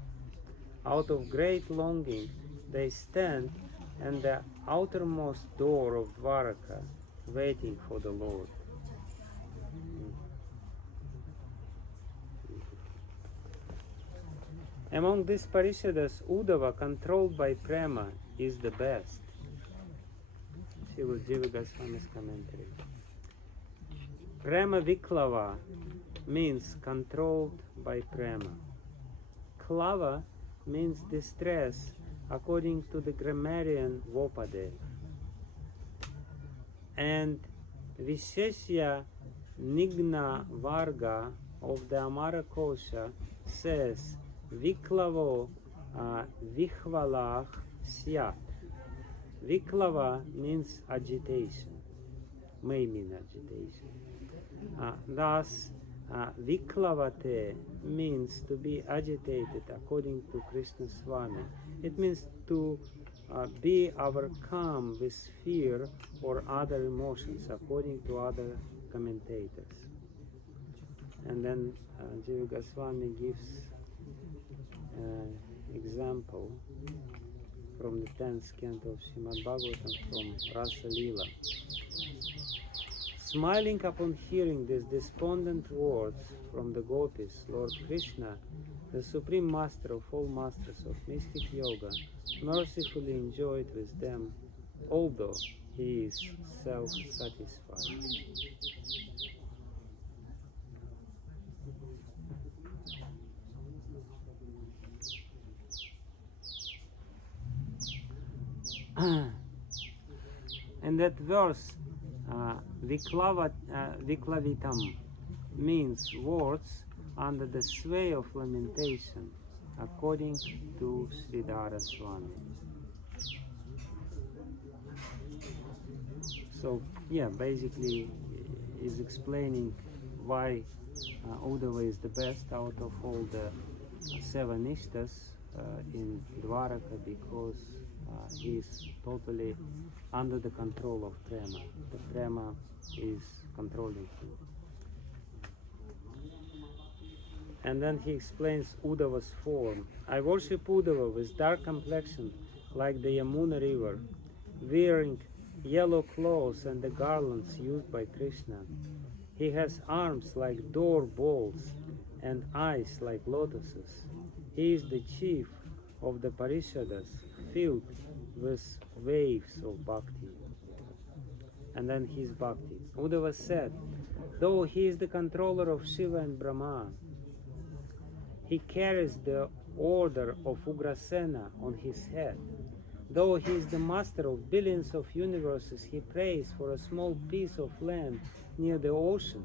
Out of great longing, they stand at the outermost door of Dwaraka, waiting for the Lord. Among these Parishadas, Uddhava, controlled by prema, is the best. Srila Jiva Goswami's commentary. Prema Viklava means controlled by prema. Klava means distress according to the grammarian Vopade. And Visheshya Nigna Varga of the Amara Kosha says Viklavo Vihvalach Syat. Viklava means agitation, may mean agitation. Thus, Viklavate means to be agitated according to Krishna Swami. It means to be overcome with fear or other emotions according to other commentators. And then Jiva Goswami gives example from the 10th canto of Srimad Bhagavatam from Rasa Leela. Smiling upon hearing these despondent words from the gopis, Lord Krishna, the Supreme Master of all masters of mystic yoga, mercifully enjoyed with them, although he is self-satisfied. And that verse, Viklavitam, means words under the sway of lamentation, according to Sridhara Swami. So, yeah, basically is explaining why Uddhava is the best out of all the 7 Ishtas in Dwaraka, because he is totally under the control of prema. The prema is controlling him. And then he explains Uddhava's form. I worship Uddhava with dark complexion like the Yamuna river, wearing yellow clothes and the garlands used by Krishna. He has arms like door bolts and eyes like lotuses. He is the chief of the Parishadas, filled with waves of bhakti. And then his bhakti. Uddhava said, though he is the controller of Shiva and Brahma, he carries the order of Ugrasena on his head. Though he is the master of billions of universes, he prays for a small piece of land near the ocean.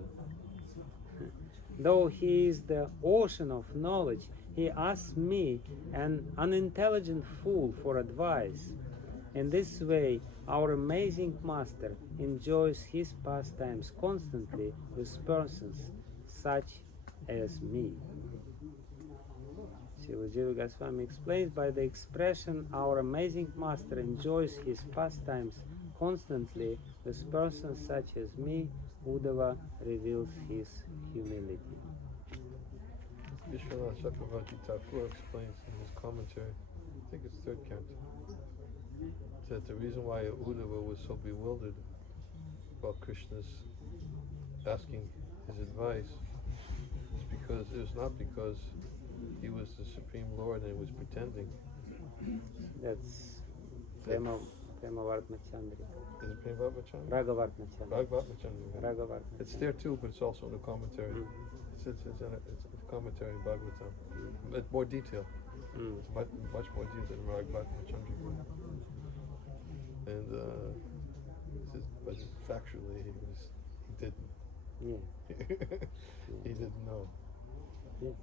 Though he is the ocean of knowledge, he asks me, an unintelligent fool, for advice. In this way, our amazing master enjoys his pastimes constantly with persons such as me. Srila Jiva Goswami explains, by the expression our amazing master enjoys his pastimes constantly with persons such as me, Uddhava reveals his humility. Vishwanath Chakravarti Thakur explains in his commentary, I think it's 3rd canto, that the reason why Uddhava was so bewildered about Krishna's asking his advice is because it was not because he was the Supreme Lord and was pretending. That's Prema Vartma Chandri. Is it Prema Vartma Chandri? Ragavartma Chandri. Ragavartma Chandri. Ragavartma. It's there too, but it's also in the commentary. It's a commentary in Bhagavatam. It's more detail. It's much more detail than Ragavartma Chandri. And but factually, he didn't. Yeah. He didn't know. Yeah.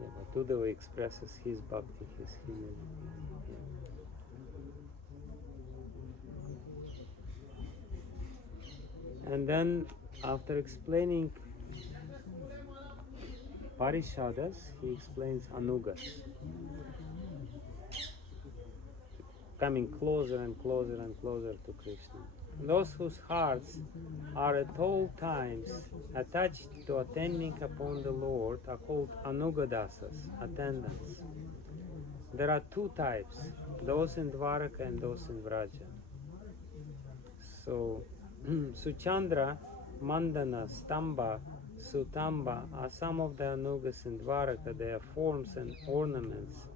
Yeah, but Uddhava expresses his bhakti, his humility. Yeah. And then, after explaining Parishadas, he explains Anugas, coming closer and closer and closer to Krishna. Those whose hearts are at all times attached to attending upon the Lord are called Anugadasas, attendants. There are 2 types, those in Dwaraka and those in Vraja. So Suchandra, Mandana, Stamba, Sutamba are some of the anugas in Dwaraka. Their forms and ornaments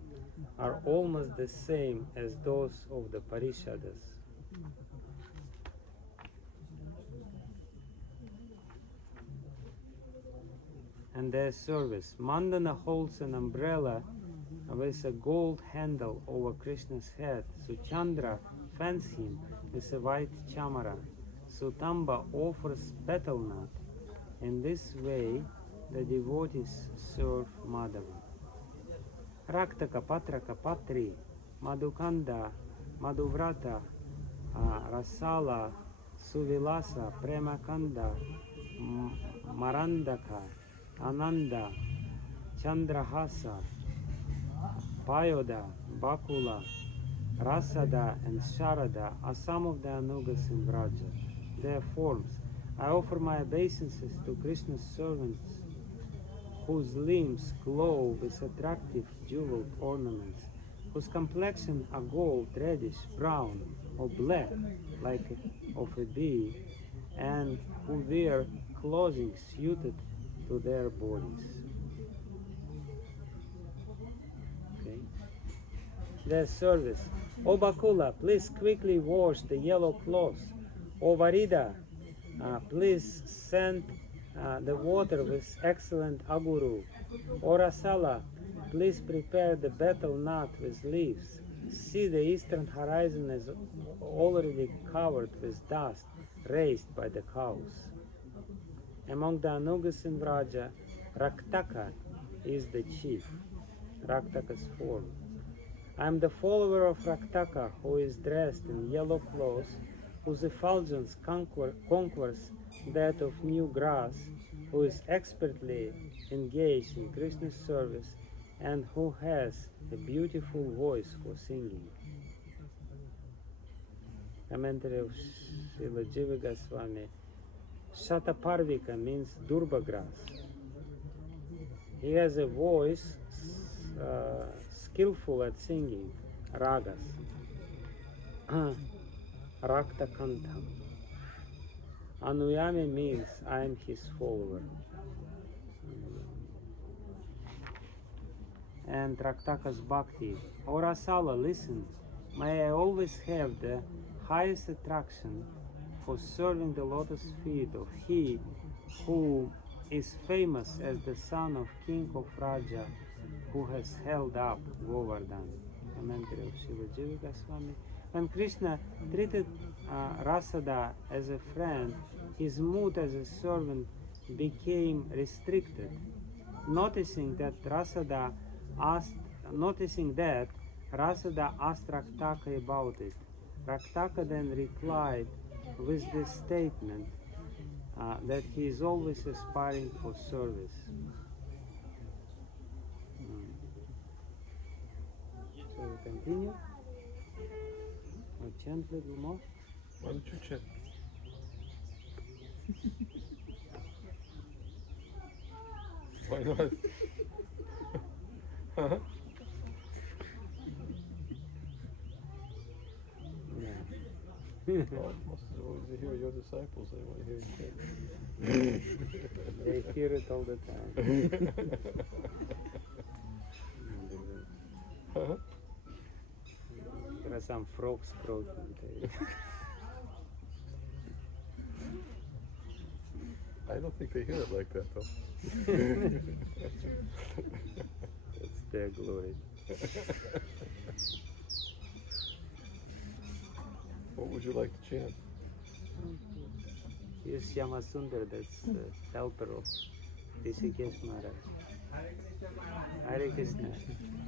are almost the same as those of the Parishadas. And their service. Mandana holds an umbrella with a gold handle over Krishna's head. Suchandra fans him with a white chamara. Sutamba offers betel nut. In this way, the devotees serve Madhava. Raktaka, Patraka, Patri, Madhukanda, Madhuvrata, Rasala, Suvilasa, Premakanda, Marandaka, Ananda, Chandrahasa, Payoda, Bakula, Rasada, and Sharada are some of the anugas in Vraja. Their forms. I offer my obeisances to Krishna's servants whose limbs glow with attractive jeweled ornaments, whose complexion are gold, reddish, brown, or black, like of a bee, and who wear clothing suited to their bodies. Okay. Their service. O Bakula, please quickly wash the yellow cloth. O Varida, please send the water with excellent aguru. O Rasala, please prepare the betel nut with leaves. See, the eastern horizon is already covered with dust raised by the cows. Among the anugas in Vraja, Raktaka is the chief. Raktaka's form. I am the follower of Raktaka, who is dressed in yellow clothes, whose effulgence conquers that of new grass, who is expertly engaged in Krishna's service, and who has a beautiful voice for singing. Commentary of Srila Jiva Goswami. Shataparvika means durba grass. He has a voice skillful at singing, ragas. Rakta Kantham. Anuyami means I am his follower. And Raktaka's Bhakti. O Rasala, listen, may I always have the highest attraction for serving the lotus feet of he who is famous as the son of King of Raja, who has held up Govardhan. Commentary of Srila Jiva Goswami. When Krishna treated Rasada as a friend, his mood as a servant became restricted. Noticing that Rasada asked Raktaka about it, Raktaka then replied with this statement that he is always aspiring for service. So we continue. Or chant a little more. Why don't you chant? Why not? Huh? Yeah. Oh, to hear your disciples, they want to hear you chant. They hear it all the time. Huh? There are some frogs croaking. I don't think they hear it like that, though. It's their glory. What would you like to chant? Here's Shyama Sundar, that's the helper of Rishikesh Maharaj. Hare Krishna.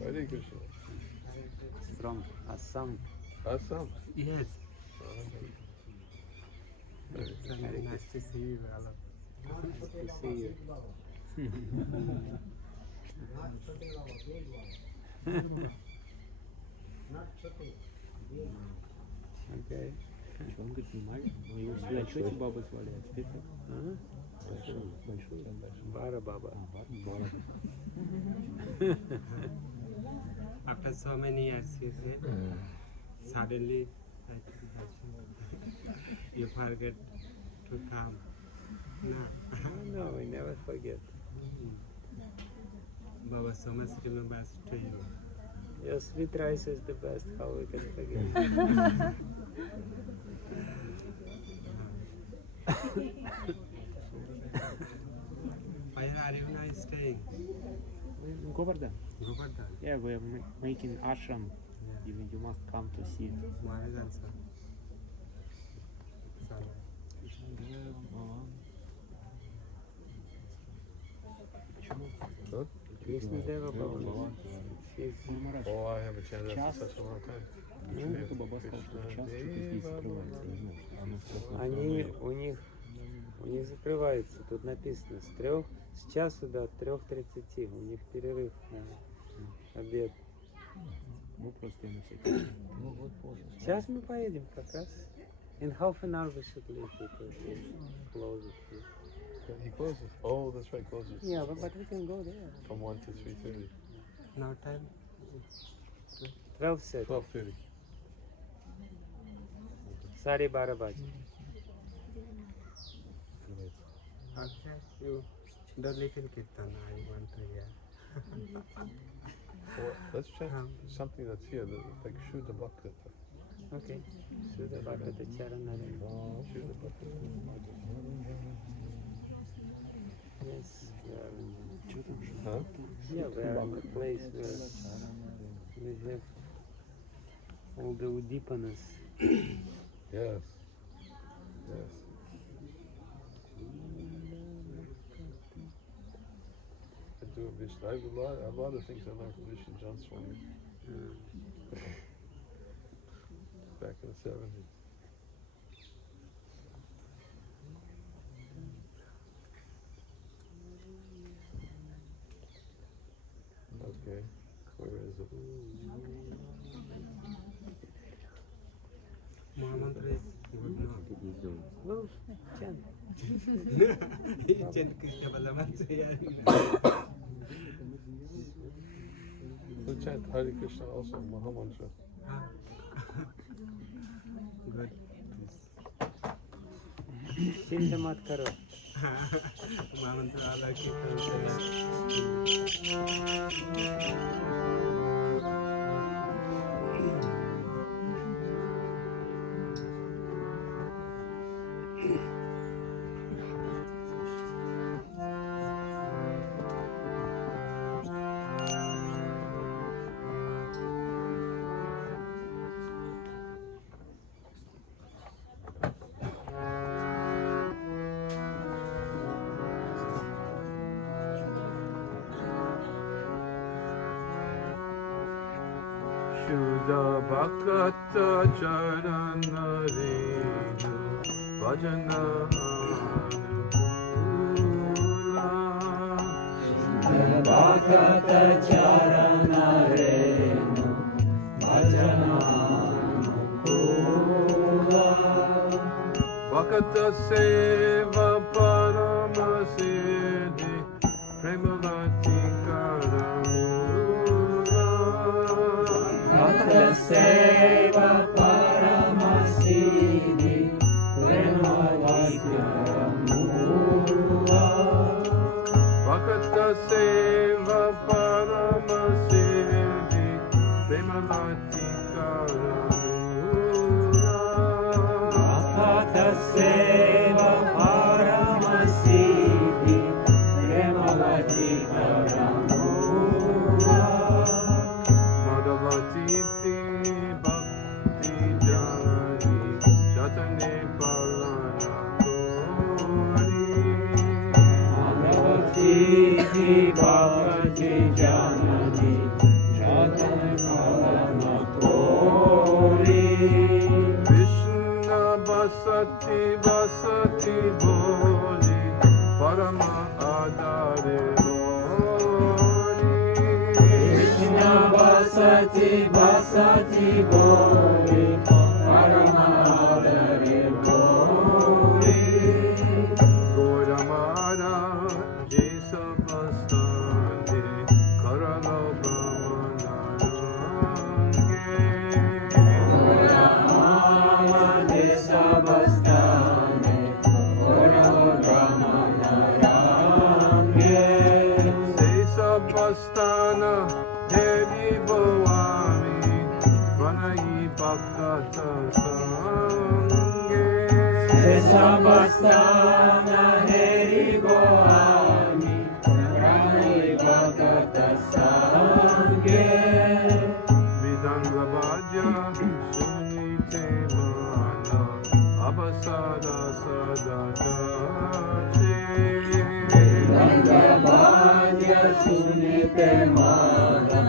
Hare Krishna. From Assam. Assam. Yes. Hare Nice to see you, brother. Krishna. To see you. Okay. Он говорит, снимай. Мы его сюда что баба звали? Большой. Бара Баба. After so many years, you said, suddenly, you forget to come. No. No, we never forget. Baba, so much remembers to you. Your sweet rice is the best. How we can forget? Where are you now staying? Govardhan. Govardhan. Yeah, we are making ashram. You must come to see it. Maharaj also. Huh? Krishna Deva Baba. He's Oh, I haven't chanted that for such a long time. Это баба сказал, что в час что-то здесь закрывается. Я знаю, что оно сейчас Они у них закрывается, тут написано с часу до 3:30, у них перерыв на обед. мы просто на всякий. Ну вот после. Сейчас мы поедем как раз. In half an hour we should leave because he closes. He closes. Oh, that's right, closes. Yeah, but we can go there. From 1 to 3:30. Now time? 12:30. 12:30. Sari Barabaji. Okay. You don't live in Kirtan. I want to hear. Well, let's chant something that's here, like Shuddha Bhakti. Okay. Sudha Bhakti Charanare. Shuddha Bhakti. Yes. Huh? Yeah, we are in the place where we have all the Udipanas. Yes. Yes. I do a Vishnu. I have a lot of things I learned from Vishnu John Swami. Back in the 70s. Okay, where is it? Mahamantra is good now. Well, chant. Chant Krishna Balamantra. So chant Hare Krishna also, Mahamantra. Good. Cinta mat karo. Mahamantra Allah Kirtan. Shuddha Bhakta Charanarenu Vajana Bhakata Charanarenu Bhajananukula Bhakta Seva Paramasiddhi Premavati Karamula Bhakta Seva Paramasiddhi Premavati Karamula Bhakta Seva Paramasiddhi Premavati Karamula Bhakta Seva Paramasiddhi Premavati Karamula Madhavati Bhakti Janani Jatane Palana Bhagavati Bhakti Janani Jatane Palana Tori Krishna Basati Basati Boli Parama Adare Boli Krishna Basati Basati Boli Paramadare Boli Gauramara Jesa Bastani Karalo Brahmanarange Desa Bastane Bhakta Sange Sabastana Heri Boami Brahmi Bhagata Sangye Vidanga Bhaja Sunite Mana Abasada Sada Dache Vandavadya Sunite Mana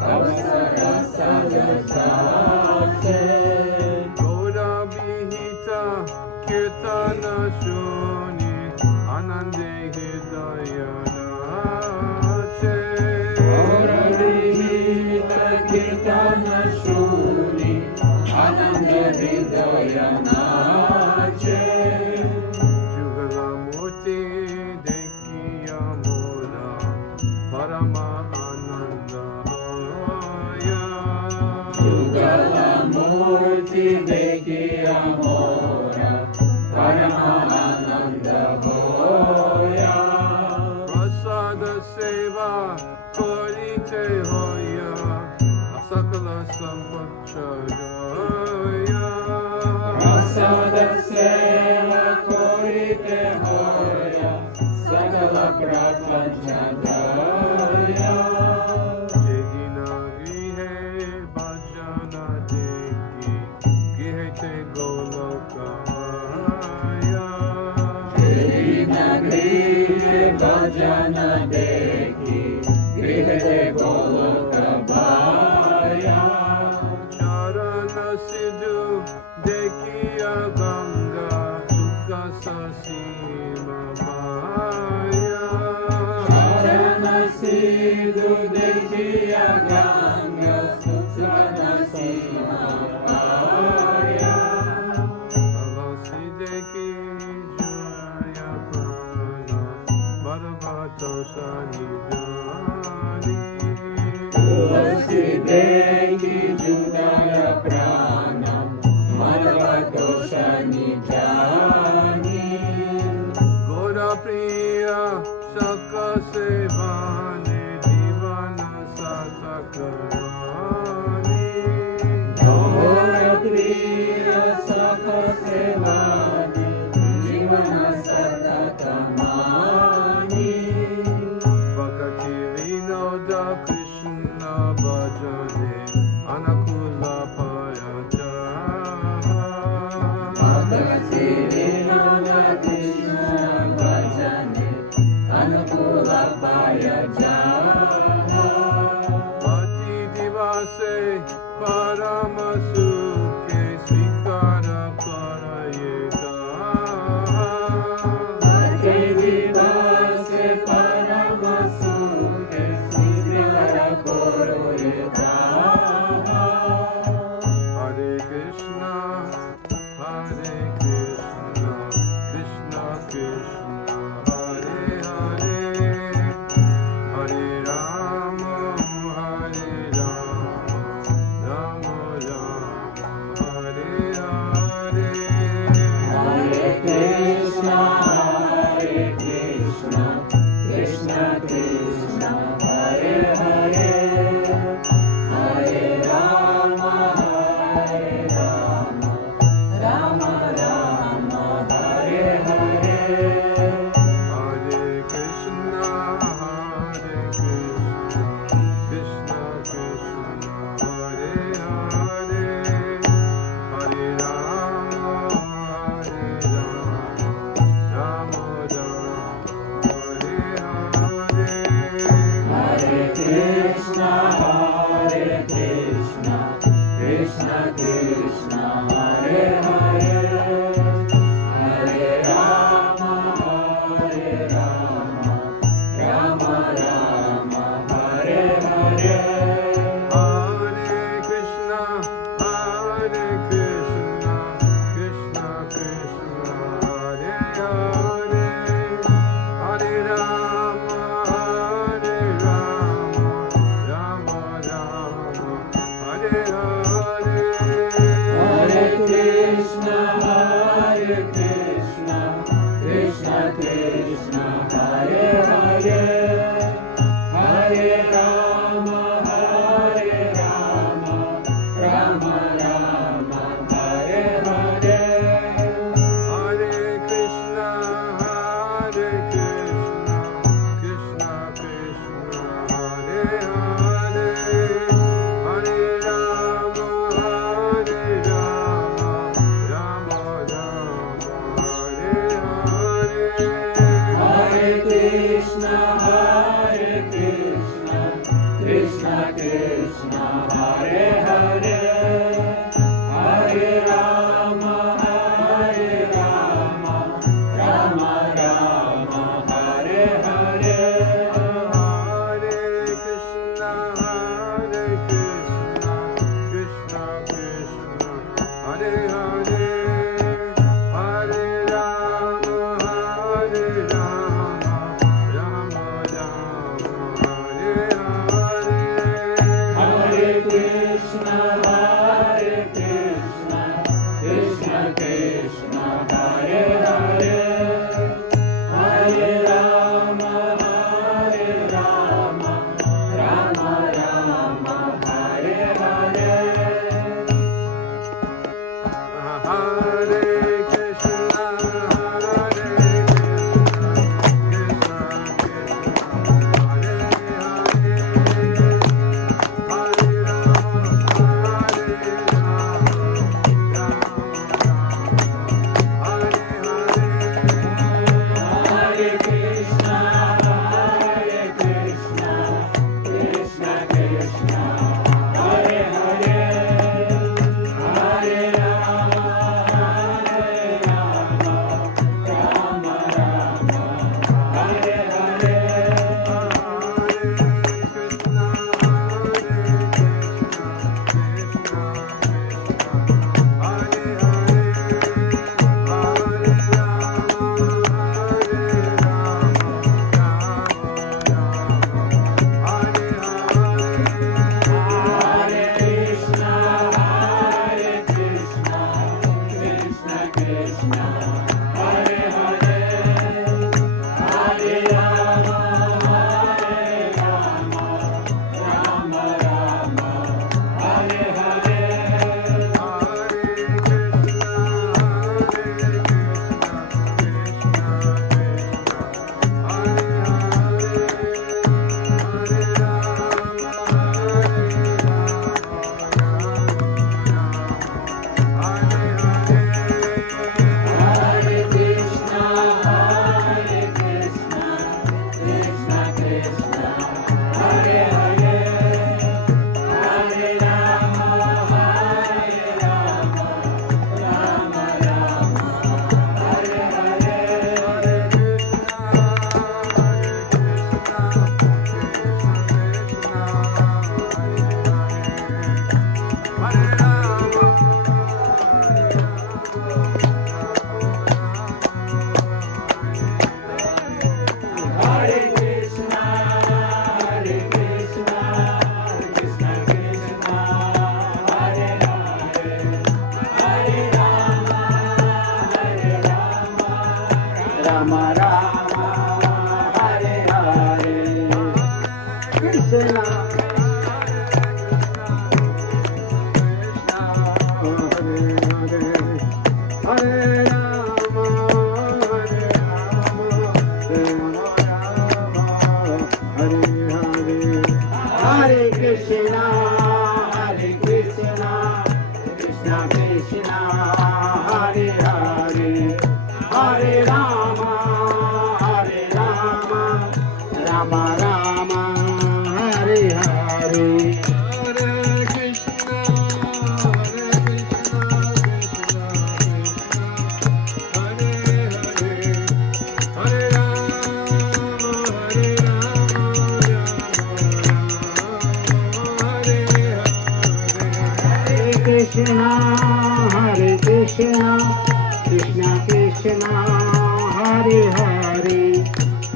Avasara Sadasate Gora Vihita Kirtana Shuni Anande Hidayanache Ora Vihita Kirtana Shuni Ananda Hridayanache Jugalamurti Dekiya Mora Parama Ananda Hoya Yugalamurti Dekhiya Mora Paramananda Hoya Prasada Seva Korite Hoya Asakala Sampachaya Prasada Seva Korite Hoya Sagala Prapanchadaya Jedina Grihe Bhajana Deki Grihete Golokaya Krishna Grihe Bhajana Dekhi Grihete Golokabhaya Charana Sidhu Dekiya Ganga Sukha Sasima Maya Charana Sidhu Dekhiya Ganga Sukhana Sima Paya Avasi Deki Jaya Prana Bharavato Sanidani Tulasi Dekhi Judaya Pranam Madhvatosha Nijani Gora Priya Saka Sevane Divana Satakarani Gora Priya Saka Sevani Jivana Satakamani Bhakti Vinoda Krishna Bhajane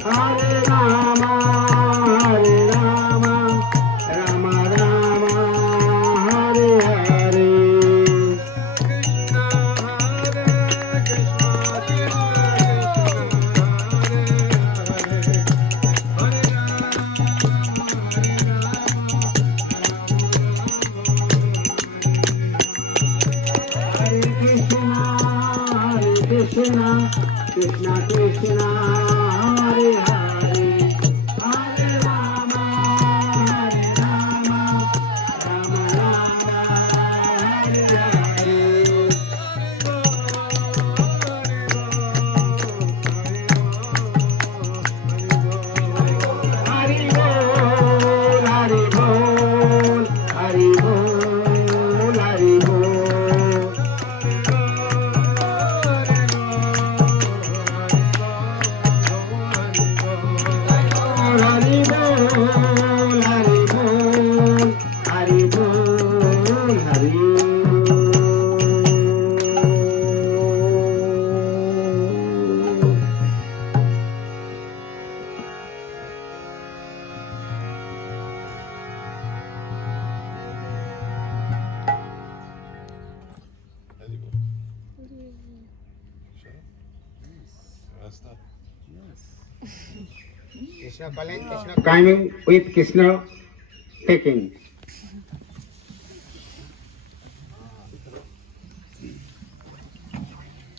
Hare Rama, Krishna calling, Krishna coming with Krishna taking.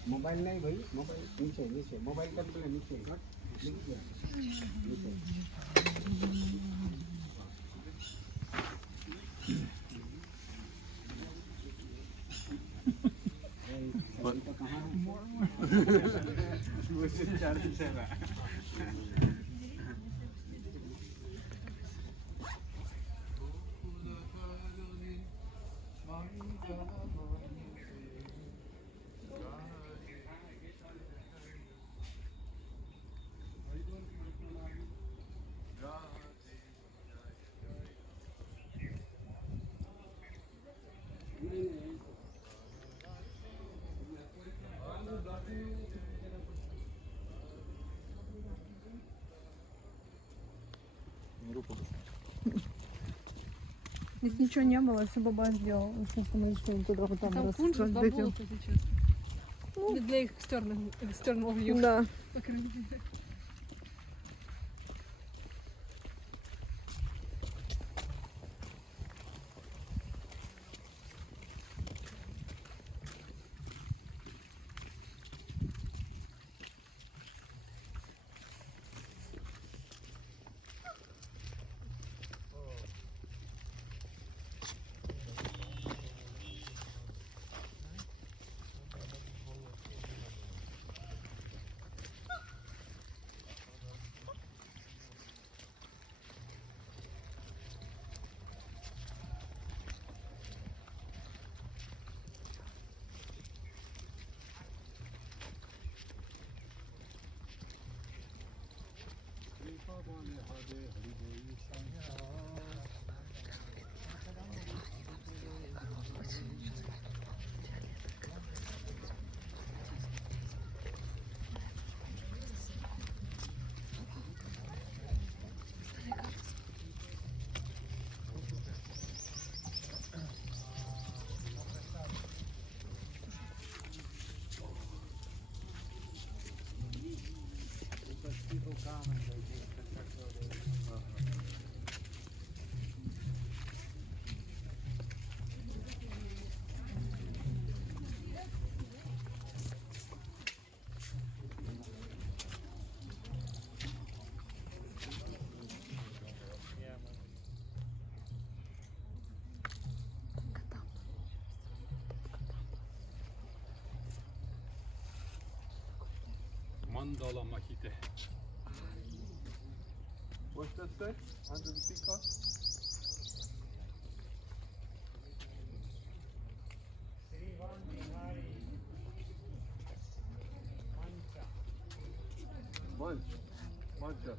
Mobile नहीं भाई, mobile नीचे नीचे, mobile का पहले नीचे नीचे। Здесь ничего не было, все баба сделал. Ну, что мы решили туда вот там Там раз- кунжут, раздать им. болото сейчас. Ну, для их external view. Да. По крайней мере. Mandala makite. What's that say? Under the peacock? Bunch. Bunch of.